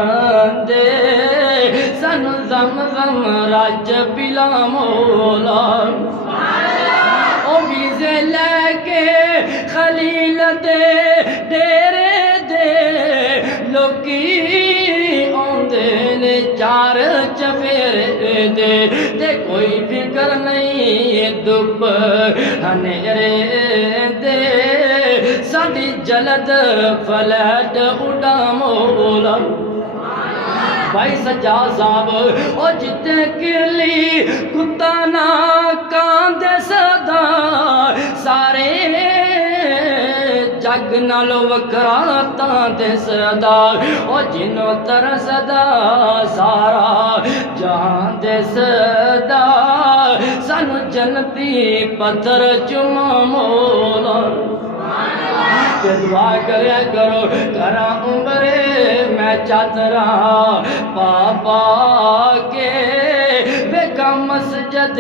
دے، سن زمزم رج پلا مولا۔ او ویزے لے کے خلیل دے ڈیرے دے لوکی آندے نے چار چفیرے تے کوئی فکر نہیں دب ہنیرے دے ساڈی جلد فلیٹ اڈا مولا بھائی سجا صاحب او جتے کرلی کتا نہ کاندے صدا سارے جگ نالو وکرا تاں دے صدا او جنو ترسدا سارا جہاں دے صدا سانو جنتی پتھر چما مولا دعا کریا کرو کرا عمرے میں چادرا پاپا کے بیکا مسجد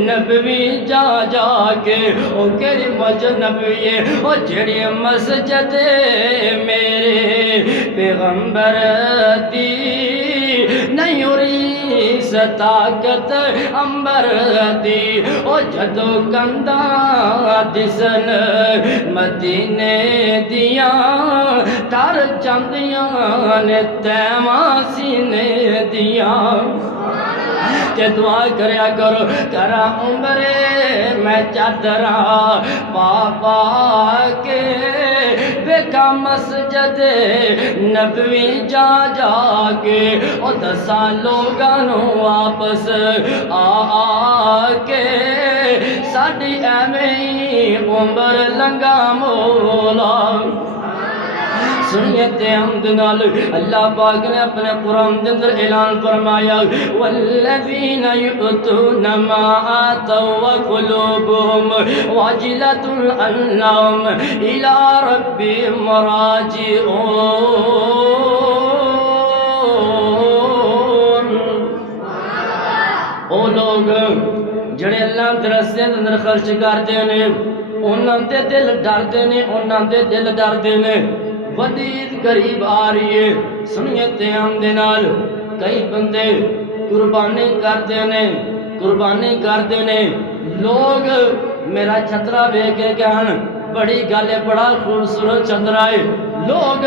نبوی جا جا کے او کیری مسجد نبوی ہے او جڑی مسجد میرے پیغمبر دی نہیں ہوری ستاقت امبر دی او جدو کندہ دسن مدینے دیاں تر چاندیاں نے تیماں سینے دیاں تے دعا کریا کرو کرا عمرے میں چادرا پاپا کے بیکا مسجد نبوی جا جا کے او دساں لوگانو واپس آ کے ساڈی ایویں عمر لنگا مولا سنیت حمد نال اللہ پاک نے اپنے قرآن کے اندر اعلان فرمایا والذین یؤتون ما آتوا وقلوبهم واجلة انہم الی ربهم راجعون او لوگ جڑے اللہ کے راستے اندر خرچ کرتے ہیں انہاں دے دل ڈردے نے انہاں دے دل ڈردے نے ودید قریب آ رہی ہے سنیے تیام دے نال کئی بندے قربانی کرتے نے لوگ میرا چھترا بے کے کہن بڑی گالے بڑا خوبصورت چھترا ہے لوگ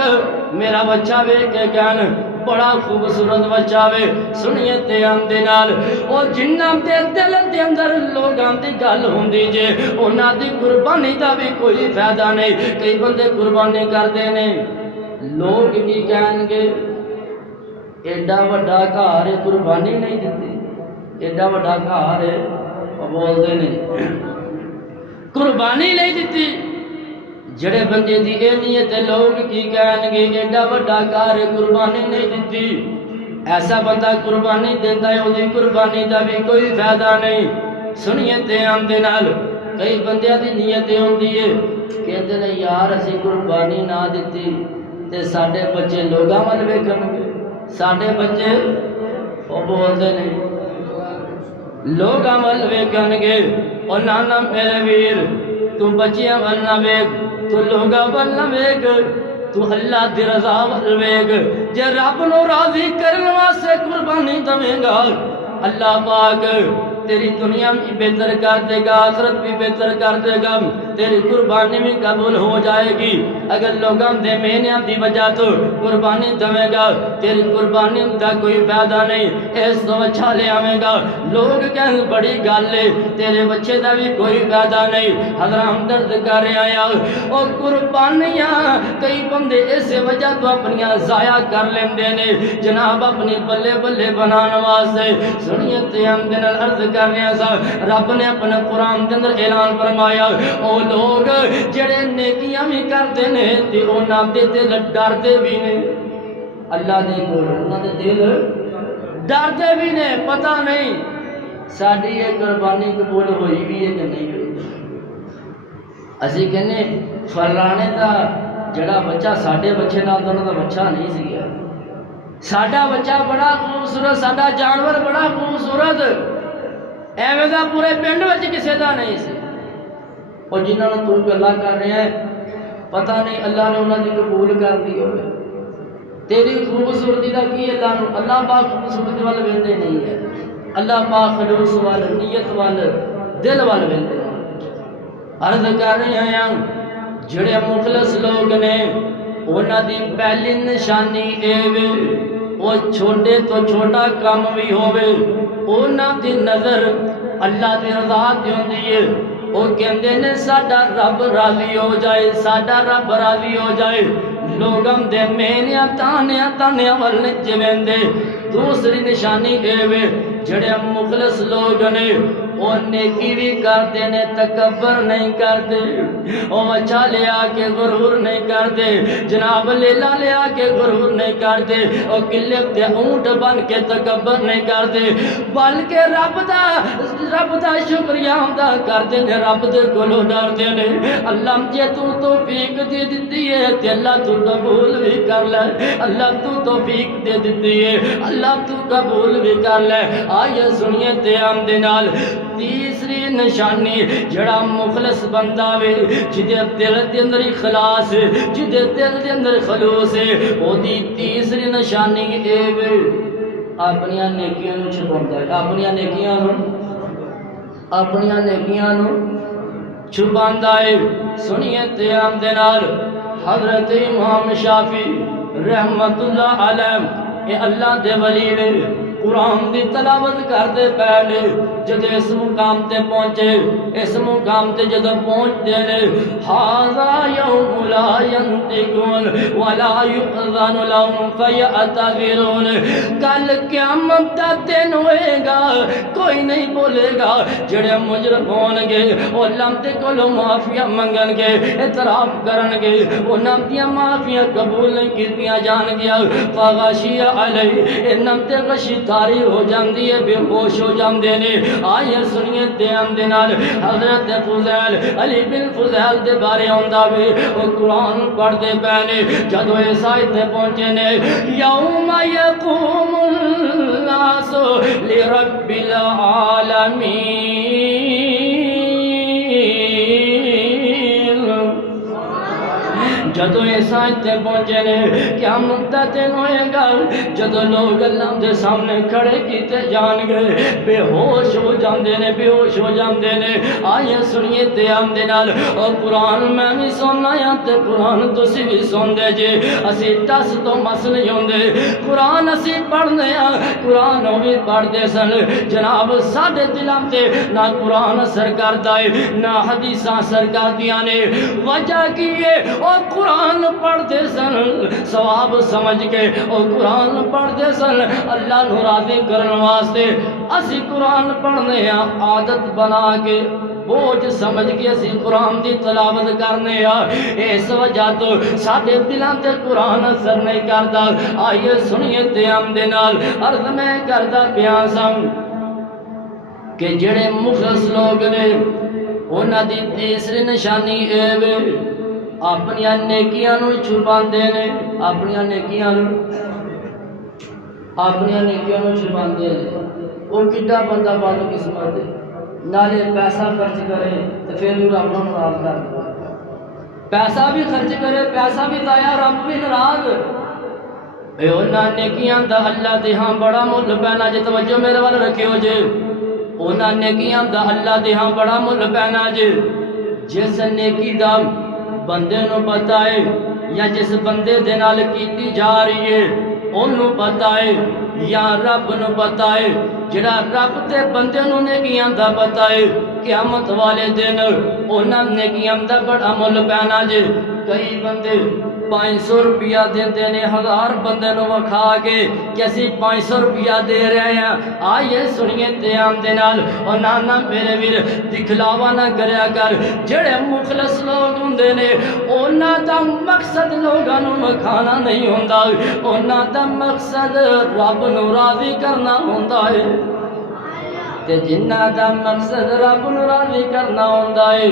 میرا بچہ بے کے کہن بڑا خوبصورت بچہ وے سنیے تیام دے نال او جنہ دے دل دے اندر لوگاں دی گل ہوندی جے انہاں دی قربانی دا بھی کوئی فائدہ نہیں کئی بندے قربانی کردے نے لوگ کی کہن گے ایڈا وڈا گھر قربانی نہیں دتی ایڈا وڈا گھر او بولدے نے قربانی نہیں دتی جڑے بندے دی اے نیت لوگ کی کہن گے ایڈا وڈا گھر قربانی نہیں دتی ایسا بندہ قربانی دیندا ہے اودی قربانی دا بھی کوئی فائدہ نہیں سنیے تیام دے نال کئی بندیاں دی نیت ہوندی ہے کہندے نے یار اسی قربانی نہ دتی تے ساڈے بچے لوگاں ول ویکھن گے ساڈے بچے او بولدے نے لوگاں ول ویکھن گے او نانا میرے ویر تو بچیاں ول نہ ویکھ تو لوگاں ول نہ ویکھ تو اللہ دی رضا ول ویکھ جے رب نو راضی کرن واسطے قربانی دے گا اللہ پاک تیری دنیا بھی بہتر کر دے گا آخرت بھی بہتر کر دے گا تیری قربانی بھی قبول ہو جائے گی اگر لوگاں دے مہینیاں دی وجہ تو قربانی دے گا تیری قربانی دا کوئی فائدہ نہیں اس تو اچھا لے آویں گا لوگ کہیں بڑی گل ہے تیرے بچے دا بھی کوئی فائدہ نہیں حضرت ہمدرد کر رہے آیا اور قربانیاں کئی بندے اس وجہ تو اپنیاں ضائع کر لیندے نے جناب اپنی بلے بلے بنان واسطے سنیے تے ہم دن عرض کر رہے ہیں رب نے اپنے قرآن کے اندر اعلان فرمایا او لوگ جڑے نیکیاں بھی کرتے نے تے انہاں دے دل ڈردے بھی نے اللہ دے کول انہاں دے دل ڈردے بھی نے پتہ نہیں ساڈی یہ قربانی قبول ہوئی بھی ہے کہ نہیں ہوئی اسی کہنے فلانے دا جڑا بچہ ساڈے بچے نال دا بچہ نہیں سی گیا ساڈا بچہ بڑا خوبصورت ساڈا جانور بڑا خوبصورت ایویں دا پورے پنڈ وچ کسے دا نہیں سی اور جنہاں نوں تو گلاں کر رہے ہیں پتہ نہیں اللہ نے انہاں دی قبول کر دی ہوے تیری خوبصورتی دا کی اللہ پاک خوبصورتی وال ویندے نہیں ہے اللہ پاک خلوص وال نیت وال دل وال ویندے عرض کر رہے ہیں جڑے مخلص لوگ نے انہاں دی پہلی نشانی اے وے او چھوٹے تو چھوٹا کام بھی ہوے انہاں دی نظر اللہ دی رضا تے ہوندی ہے وہ کہندے نے ساڈا رب راضی ہو جائے ساڈا رب راضی ہو جائے لوگاں دے مینیاں تانیاں ول نہیں جویندے دوسری نشانی اے وے جڑے مخلص لوگ نے وہ نیکی بھی کرتے نے تکبر نہیں کرتے وہ بچہ لے آ کے غرور نہیں کرتے جناب لیلا لے آ کے غرور نہیں کرتے وہ قلے تے اونٹ بن کے تکبر نہیں کرتے بلکہ رب دا شکریہ ادا کرتے نے رب دے کولوں ڈرتے نے اللہ جے تو توفیق دے دتی ہے تے اللہ تو قبول بھی کر لے اللہ تو توفیق دے دتی ہے اللہ تو قبول بھی کر لے آئیے سنیے تے ہم دے نال تیسری نشانی جڑا مخلص بندہ وے جدے دل دے اندر اخلاص ہے جدے دل دے اندر خلوص ہے او دی تیسری نشانی اے وے اپنی نیکیاں نو چھپاوندا ہے اپنی نیکیاں نو چھپاندا ہے سنیے تے ہم دے نال حضرت امام شافعی رحمت اللہ علیہ اے اللہ دے ولی نے قرآن دی تلاوت کرتے پہلے جد اس مقام تے پہنچے اس مقام تے جد پہنچتے نے ھذا یوم لا ینطقون ولا یؤذن لهم فیعتذرون کل قیامت دا دن ہوئے گا کوئی نہیں بولے گا جڑے مجرم ہون گے وہ لمتے کولوں معافیاں منگن گے اعتراف کرن گے انہاں دیاں معافیاں قبول نہیں کیتیاں جان گیا فغشی علیہ انہاں تے غشی تاری ہو جاندی ہے بے ہوش ہو جاندے نے آئیے سنیے تے ہم دے نال حضرت فضیل علی بن فضیل دے بارے ہوندا وے او قرآن پڑھدے پے نے جدوں اس آیت تے پہنچے نے یوم یقوم الناس لرب العالمین جدو ایسا تے پہنچے نے کیا دن ہوئے گا جدو لوگ اللہ دے سامنے کھڑے کیتے جان گے بے ہوش ہو جاندے نے آئیے سنیے تے ہم دے نال اور قرآن میں بھی سننا یا تے قرآن تسی بھی سن دے جے اسی ٹس تو مس نہیں ہوندے قرآن اسی پڑھنے قرآن وہ بھی پڑھ دے سن جناب ساڈے دلاں تے نہ قرآن اثر کردا ہے نہ حدیثاں اثر کردیاں نے وجہ کی ہے اور قرآن پڑھتے سن ثواب سمجھ کے اور قرآن پڑھتے سن اللہ نو راضی کرن واسطے اسی قرآن پڑھنے عادت بنا کے بوجھ سمجھ کے اسی قرآن دی تلاوت کرنے اس وجہ تو ساڈے دلاں تے قرآن اثر نہیں کردا آئیے سنیے تے ہم دے نال عرض میں کردا پیاں سن کہ جڑے مخلص لوگ نے انہاں دی تیسری نشانی اے وے اپنی نیکیاں نو چھپاندے نے اپنی نیکیاں نو چھپاندے نے وہ کڈا بندہ بد قسمت ہے نالے پیسہ خرچ کرے تو پھر بھی رب نوں ناراض کر دے پیسہ بھی خرچ کرے پیسہ بھی ضائع رب بھی ناراض اے انہاں نیکیاں دا اللہ دے ہاں بڑا مل پینا جے توجہ میرے وال رکھیو جے انہاں نیکیاں دا اللہ دے ہاں بڑا مل پینا جے جس نیکی دا بندے نو پتہ ہے یا جس بندے دے نال کیتی جا رہی ہے انہوں پتہ ہے یا رب نو پتہ ہے جڑا رب تے بندے نو نیکیاں دا پتہ ہے قیامت والے دن انہاں نیکیاں دا بڑا مل پینا جے کئی بندے 500 روپیہ دیندے نے 1000 بندے نو وکھا کے کہ اسی 500 روپیہ دے رہے ہیں آئیے سنیے تے ہم دے نال اور نانا میرے ویر دکھلاوا نہ کریا کر جڑے مخلص لوگ ہوندے نے انہاں دا مقصد لوگاں نو وکھانا نہیں ہوندا انہاں دا مقصد رب نو راضی کرنا ہوندا ہے تے جنہاں دا مقصد رب نو راضی کرنا ہوندا ہے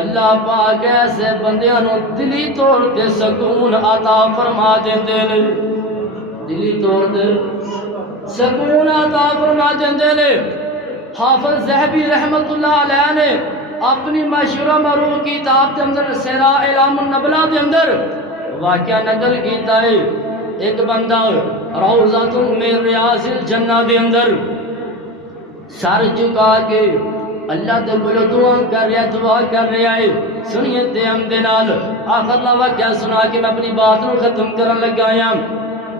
اللہ پاک ایسے بندیاں نو دلی طور تے سکون عطا فرما دیندے نے دلی طور تے سکون عطا فرما دیندے نے حافظ ذہبی رحمت اللہ علیہ نے اپنی مشہور معروف کتاب دے اندر سیرا اعلام النبلہ دے اندر واقعہ نقل کیتا ہے ایک بندہ روضۃ من ریاض الجنہ دے اندر سر جھکا کے اللہ دے بولو دعا کر رہا ہے سنیے تے ہم دے نال آخر لا واقعہ سنا کے میں اپنی بات نو ختم کرن لگا ہاں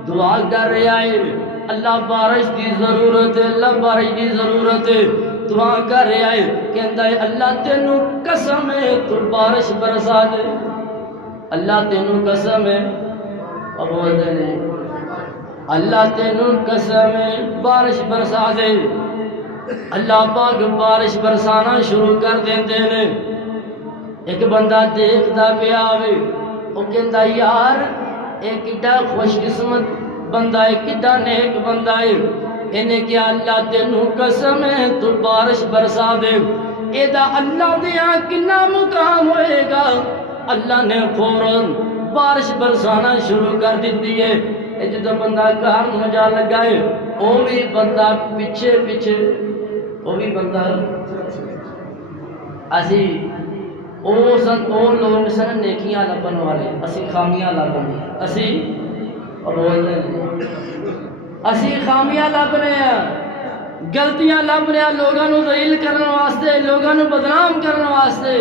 دعا کر رہا ہے اللہ بارش دی ضرورت ہے، اللہ بارش دی ضرورت ہے، دعا کر رہا ہے، کہندا ہے اللہ تینوں قسم ہے تو بارش برسا دے، اللہ تینوں قسم ہے، اب بولتے ہیں اللہ تینوں قسم ہے بارش برسا دے۔ اللہ پاک بارش برسانا شروع کر دیندے نے۔ ایک بندہ دیکھتا پیا ہوئے، وہ کہندا یار ایک کڈا خوش قسمت بندہ ہے، کڈا نیک بندہ ہے، انہیں کیا اللہ تینوں قسم ہے تو بارش برسا دے، ایدہ اللہ دیا کنا مقام ہوئے گا۔ اللہ نے فوراً بارش برسانا شروع کر دیتی ہے۔ جدو بندہ گھر نو جا لگا ہے، وہ بھی بندہ پیچھے پیچھے، وہ بھی بندہ اسی او لوگ سن نیکیاں لبن والے، اسی خامیاں لبن، اسی خامیاں لبنے ہیں، گلتیاں لبنے ہیں، لوگاں نو ذلیل کرنے واسطے، لوگاں نو بدنام کرنے واسطے۔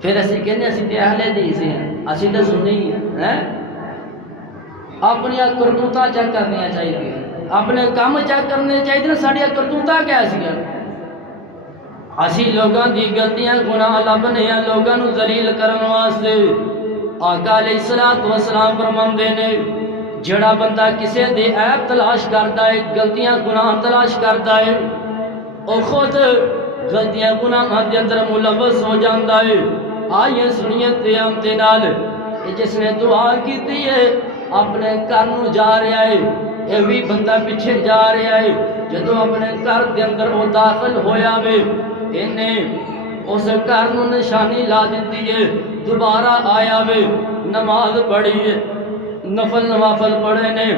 پھر اسی کہنے اسی تے اہل حدیث ہیں، اسی تے سنی ہیں، اپنی کرتوتاں چیک کرنی چاہیے، اپنے کام چیک کرنے چاہیے، ساڑی کرتوتاں کیسی ہیں؟ اسی لوگاں دی غلطیاں گناہ لبنے ہیں لوگاں نو ذلیل کرنے واسطے۔ آقا علیہ السلام فرماندے نے جڑا بندہ کسے دے عیب تلاش کردا ہے، غلطیاں گناہ تلاش کردا ہے، او خود غلطیاں گناہ دے اندر ملوث ہو جاندا ہے۔ آئیے سنیے تے نال، جس نے دعا کیتی ہے اپنے گھر نو جا رہا ہے، یہ بھی بندہ پیچھے جا رہا ہے، جدو اپنے گھر دے اندر وہ داخل ہویا وے، انہیں اس گھر نو نشانی لا دیتی ہے، دوبارہ آیا وے، نماز پڑھی ہے، نفل نوافل پڑھے نے،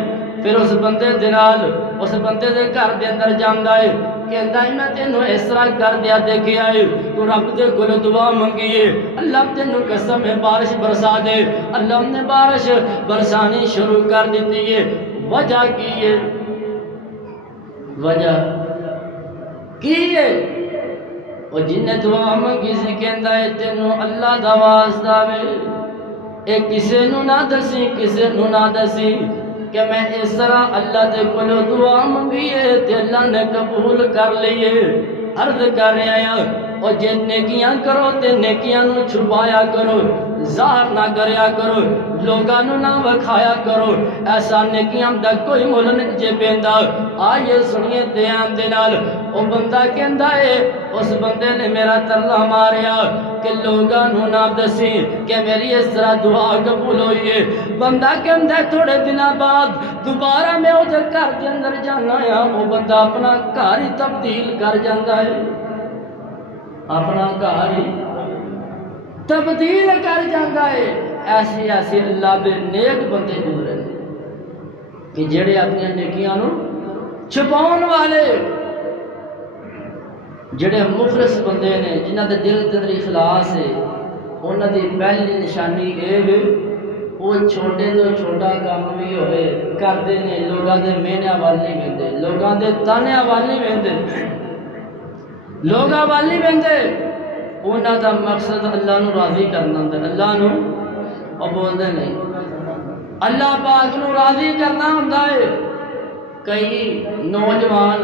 پھر اس بندے دنال اس بندے دے گھر دے اندر جاندا ہے، کہندا ہے میں تینوں اس طرح کر دیا دیکھیا ہے، تو رب دے کول دعا منگی ہے، اللہ تینوں قسم ہے بارش برسا دے، اللہ نے بارش برسانی شروع کر دیتی ہے۔ وجہ کی ہے؟ وجہ کی ہے؟ اور جن نے دعا منگی سی کہندا ہے تینوں اللہ دا واسطہ وے، اے کسے نو نہ دسی، کسے نو نہ دسی کہ میں اس طرح اللہ دے کولو دعا منگی ہے تے اللہ نے قبول کر لیے۔ عرض کر رہا ہے اور جے نیکیاں کرو تے نیکیاں نو چھپایا کرو، ظاہر نہ کریا کرو، لوگاں نو نہ وکھایا کرو، ایسا نیکیاں دا کوئی مول نہیں جے پیندا۔ آئیے سنیے دھیان دے نال، او بندہ کہندا ہے اس بندے نے میرا ترلا ماریا کہ لوگاں نو نہ دسی کہ میری اس طرح دعا قبول ہوئی ہے۔ بندہ کہندا ہے تھوڑے دنوں بعد دوبارہ میں اس گھر کے اندر جانا ہے، وہ بندہ اپنا گھر ہی تبدیل کر جاندا ہے، اپنا گھر ہی تبدیل کر جاندا ہے۔ ایسی ایسی اللہ دے نیک بندے گزرے کہ جڑے اپنی نیکیاں نو چھپاؤن والے، جڑے مخلص بندے نے جنہاں دے دل دے اندر اخلاص ہے، انہاں دی پہلی نشانی اے ہے وہ چھوٹے تو چھوٹا کام بھی ہوئے کردے نے، لوگاں دے مینے وال نہیں ویندے، لوگاں دے تانے وال نہیں ویندے، لوگاں وال نہیں ویندے، انہاں دا مقصد اللہ نو راضی کرنا ہوندا، اللہ نو اور بول دے نہیں، اللہ پاک نو راضی کرنا ہوندا ہے۔ کئی نوجوان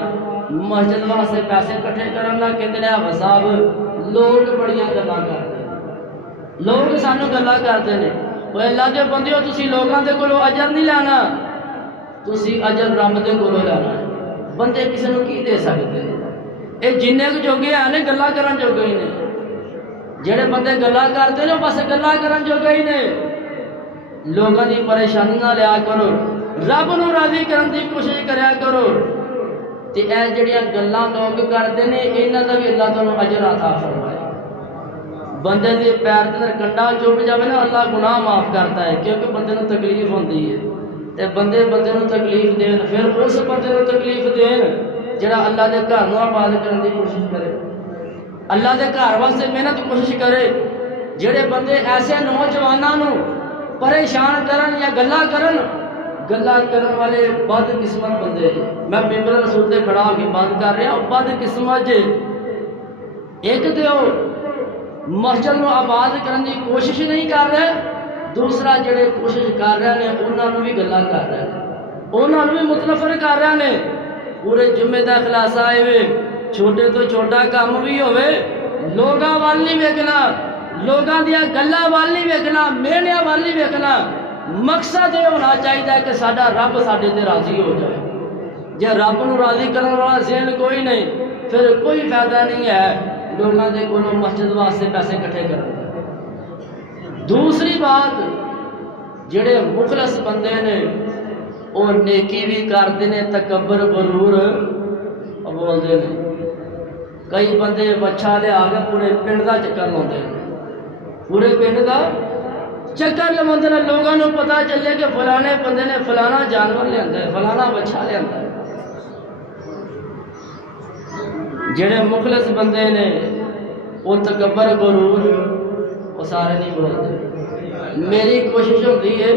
مسجد واسطے پیسے کٹھے کرن لگ کہندے نے اب صاحب لوگ بڑیاں گلاں کرتے ہیں، لوگ سانو گلاں کرتے ہیں، وہ اللہ دے بندیو تسی لوگاں دے کولوں اجر نہیں لینا، تسی اجر رب دے کولوں لینا ہے۔ بندے کسی نو کی دے سکتے ہیں؟ اے جننے کو جوگے ہیں نے گلاں کرن جوگے ہی نے، جڑے بندے گلاں کرتے ہیں بس گلاں کرن جوگے ہی نے۔ لوگاں دی پریشانی نہ لیا کرو، رب نو راضی کرن دی کوشش کریا کرو، تے اے جڑیاں گلاں لوگ کرتے نے انہاں دا بھی اللہ تعالیٰ اجر عطا فرمائے۔ بندے دے پیر دے اندر کنڈا چوب جاوے نا اللہ گناہ معاف کرتا ہے، کیونکہ بندے نو تکلیف ہوندی ہے، تے بندے نو تکلیف دین، پھر اس بندے نو تکلیف دین جڑا اللہ دے گھر نو آباد کرن دی کوشش کرے، اللہ دے گھر واسطے محنت کوشش کرے۔ جڑے بندے ایسے نوجواناں نو پریشان کرن یا گلاں کرن والے بد قسمت بندے، میں ممبر رسول تے کھڑا ہو کے بات کر رہا ہوں، بد قسمت جے ایک تے ہو مسجد نو آباد کرن دی کوشش نہیں کر رہے، دوسرا جڑے کوشش کر رہے ہیں انہاں نو بھی گلاں کر رہے ہیں، انہوں بھی متنفر کر رہے ہیں. پورے جمعے کا خلاصہ ہے چھوٹے تو چھوٹا کام بھی ہوئے لوگاں وال نہیں ویکھنا, لوگاں دیا گلاں وال نہیں ویکھنا, میڑیاں وال نہیں ویکھنا. مقصد یہ ہونا چاہیے کہ ساڈا رب ساڈے تے راضی ہو جائے. جے رب نو راضی کرنے والا ذہن کوئی نہیں پھر کوئی فائدہ نہیں ہے لوگوں کے کولوں مسجد واسطے پیسے کٹھے کرنے. دوسری بات, جڑے مخلص بندے نے وہ نیکی بھی کرتے ہیں, تکبر غرور بولتے ہیں. کئی بندے بچھا لے آ کے پورے پنڈ کا چکر لاتے ہیں, پورے پنڈ کا چکر لواتے ہیں. لوگوں کو پتا چلے کہ فلانے بندے نے فلانا جانور لیا ہے, فلانا بچھا لیا ہے. جڑے مخلص بندے نے وہ تکبر غرور وہ سارے نہیں بولتے. میری کوشش ہوتی ہے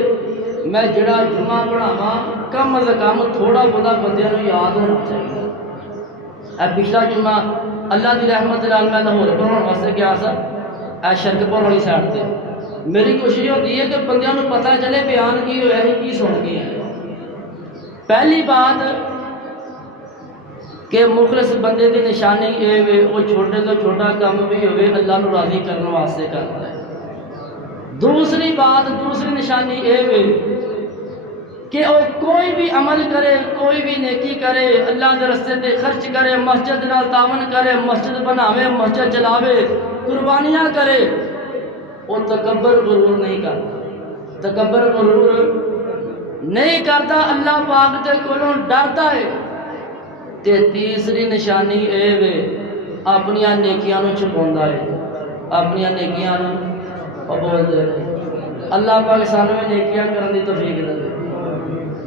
میں جڑا جمعہ پڑھاواں کم از کم تھوڑا بہت بندیاں نوں یاد ہونا چاہیے. اے پچھلا جمعہ اللہ دی رحمت نال میں لاہور پڑھاਉਣ واسطے گیا سا اے شرکپور والی سائڈ تے. میری کوشش ہوتی ہے کہ بندیاں نوں پتہ چلے بیان کی ہویا ہے کی سن کے ہے. پہلی بات کہ مخلص بندے دی نشانی اے وے وہ چھوٹے تو چھوٹا کام بھی ہوئے اللہ نو راضی کرنے واسطے کرتا ہے. دوسری بات, دوسری نشانی اے وے کہ وہ کوئی بھی عمل کرے, کوئی بھی نیکی کرے, اللہ کے رستے تے خرچ کرے, مسجد نال تعاون کرے, مسجد بناوے, مسجد چلاوے, قربانیاں کرے, وہ تکبر غرور نہیں کرتا. تکبر غرور نہیں کرتا, اللہ پاک تے کولوں ڈرتا ہے. تے تیسری نشانی اے وے اپنی نیکیاں نوں چھپاوندا ہے, اپنی نیکیاں نوں بولدے. اللہ پاک سانوں بھی نیکیاں کرن دی توفیق دے.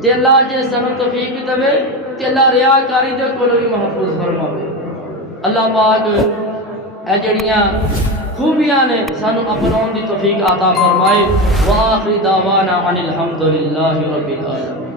تے اللہ جے سانوں توفیق دے تے اللہ ریاکاری دے کولوں بھی محفوظ فرماوے. اللہ پاک اے جڑیاں خوبیاں نے سانوں اپناؤن دی توفیق عطا فرمائے. وآخر دعوانا ان الحمد للہ رب العالمین.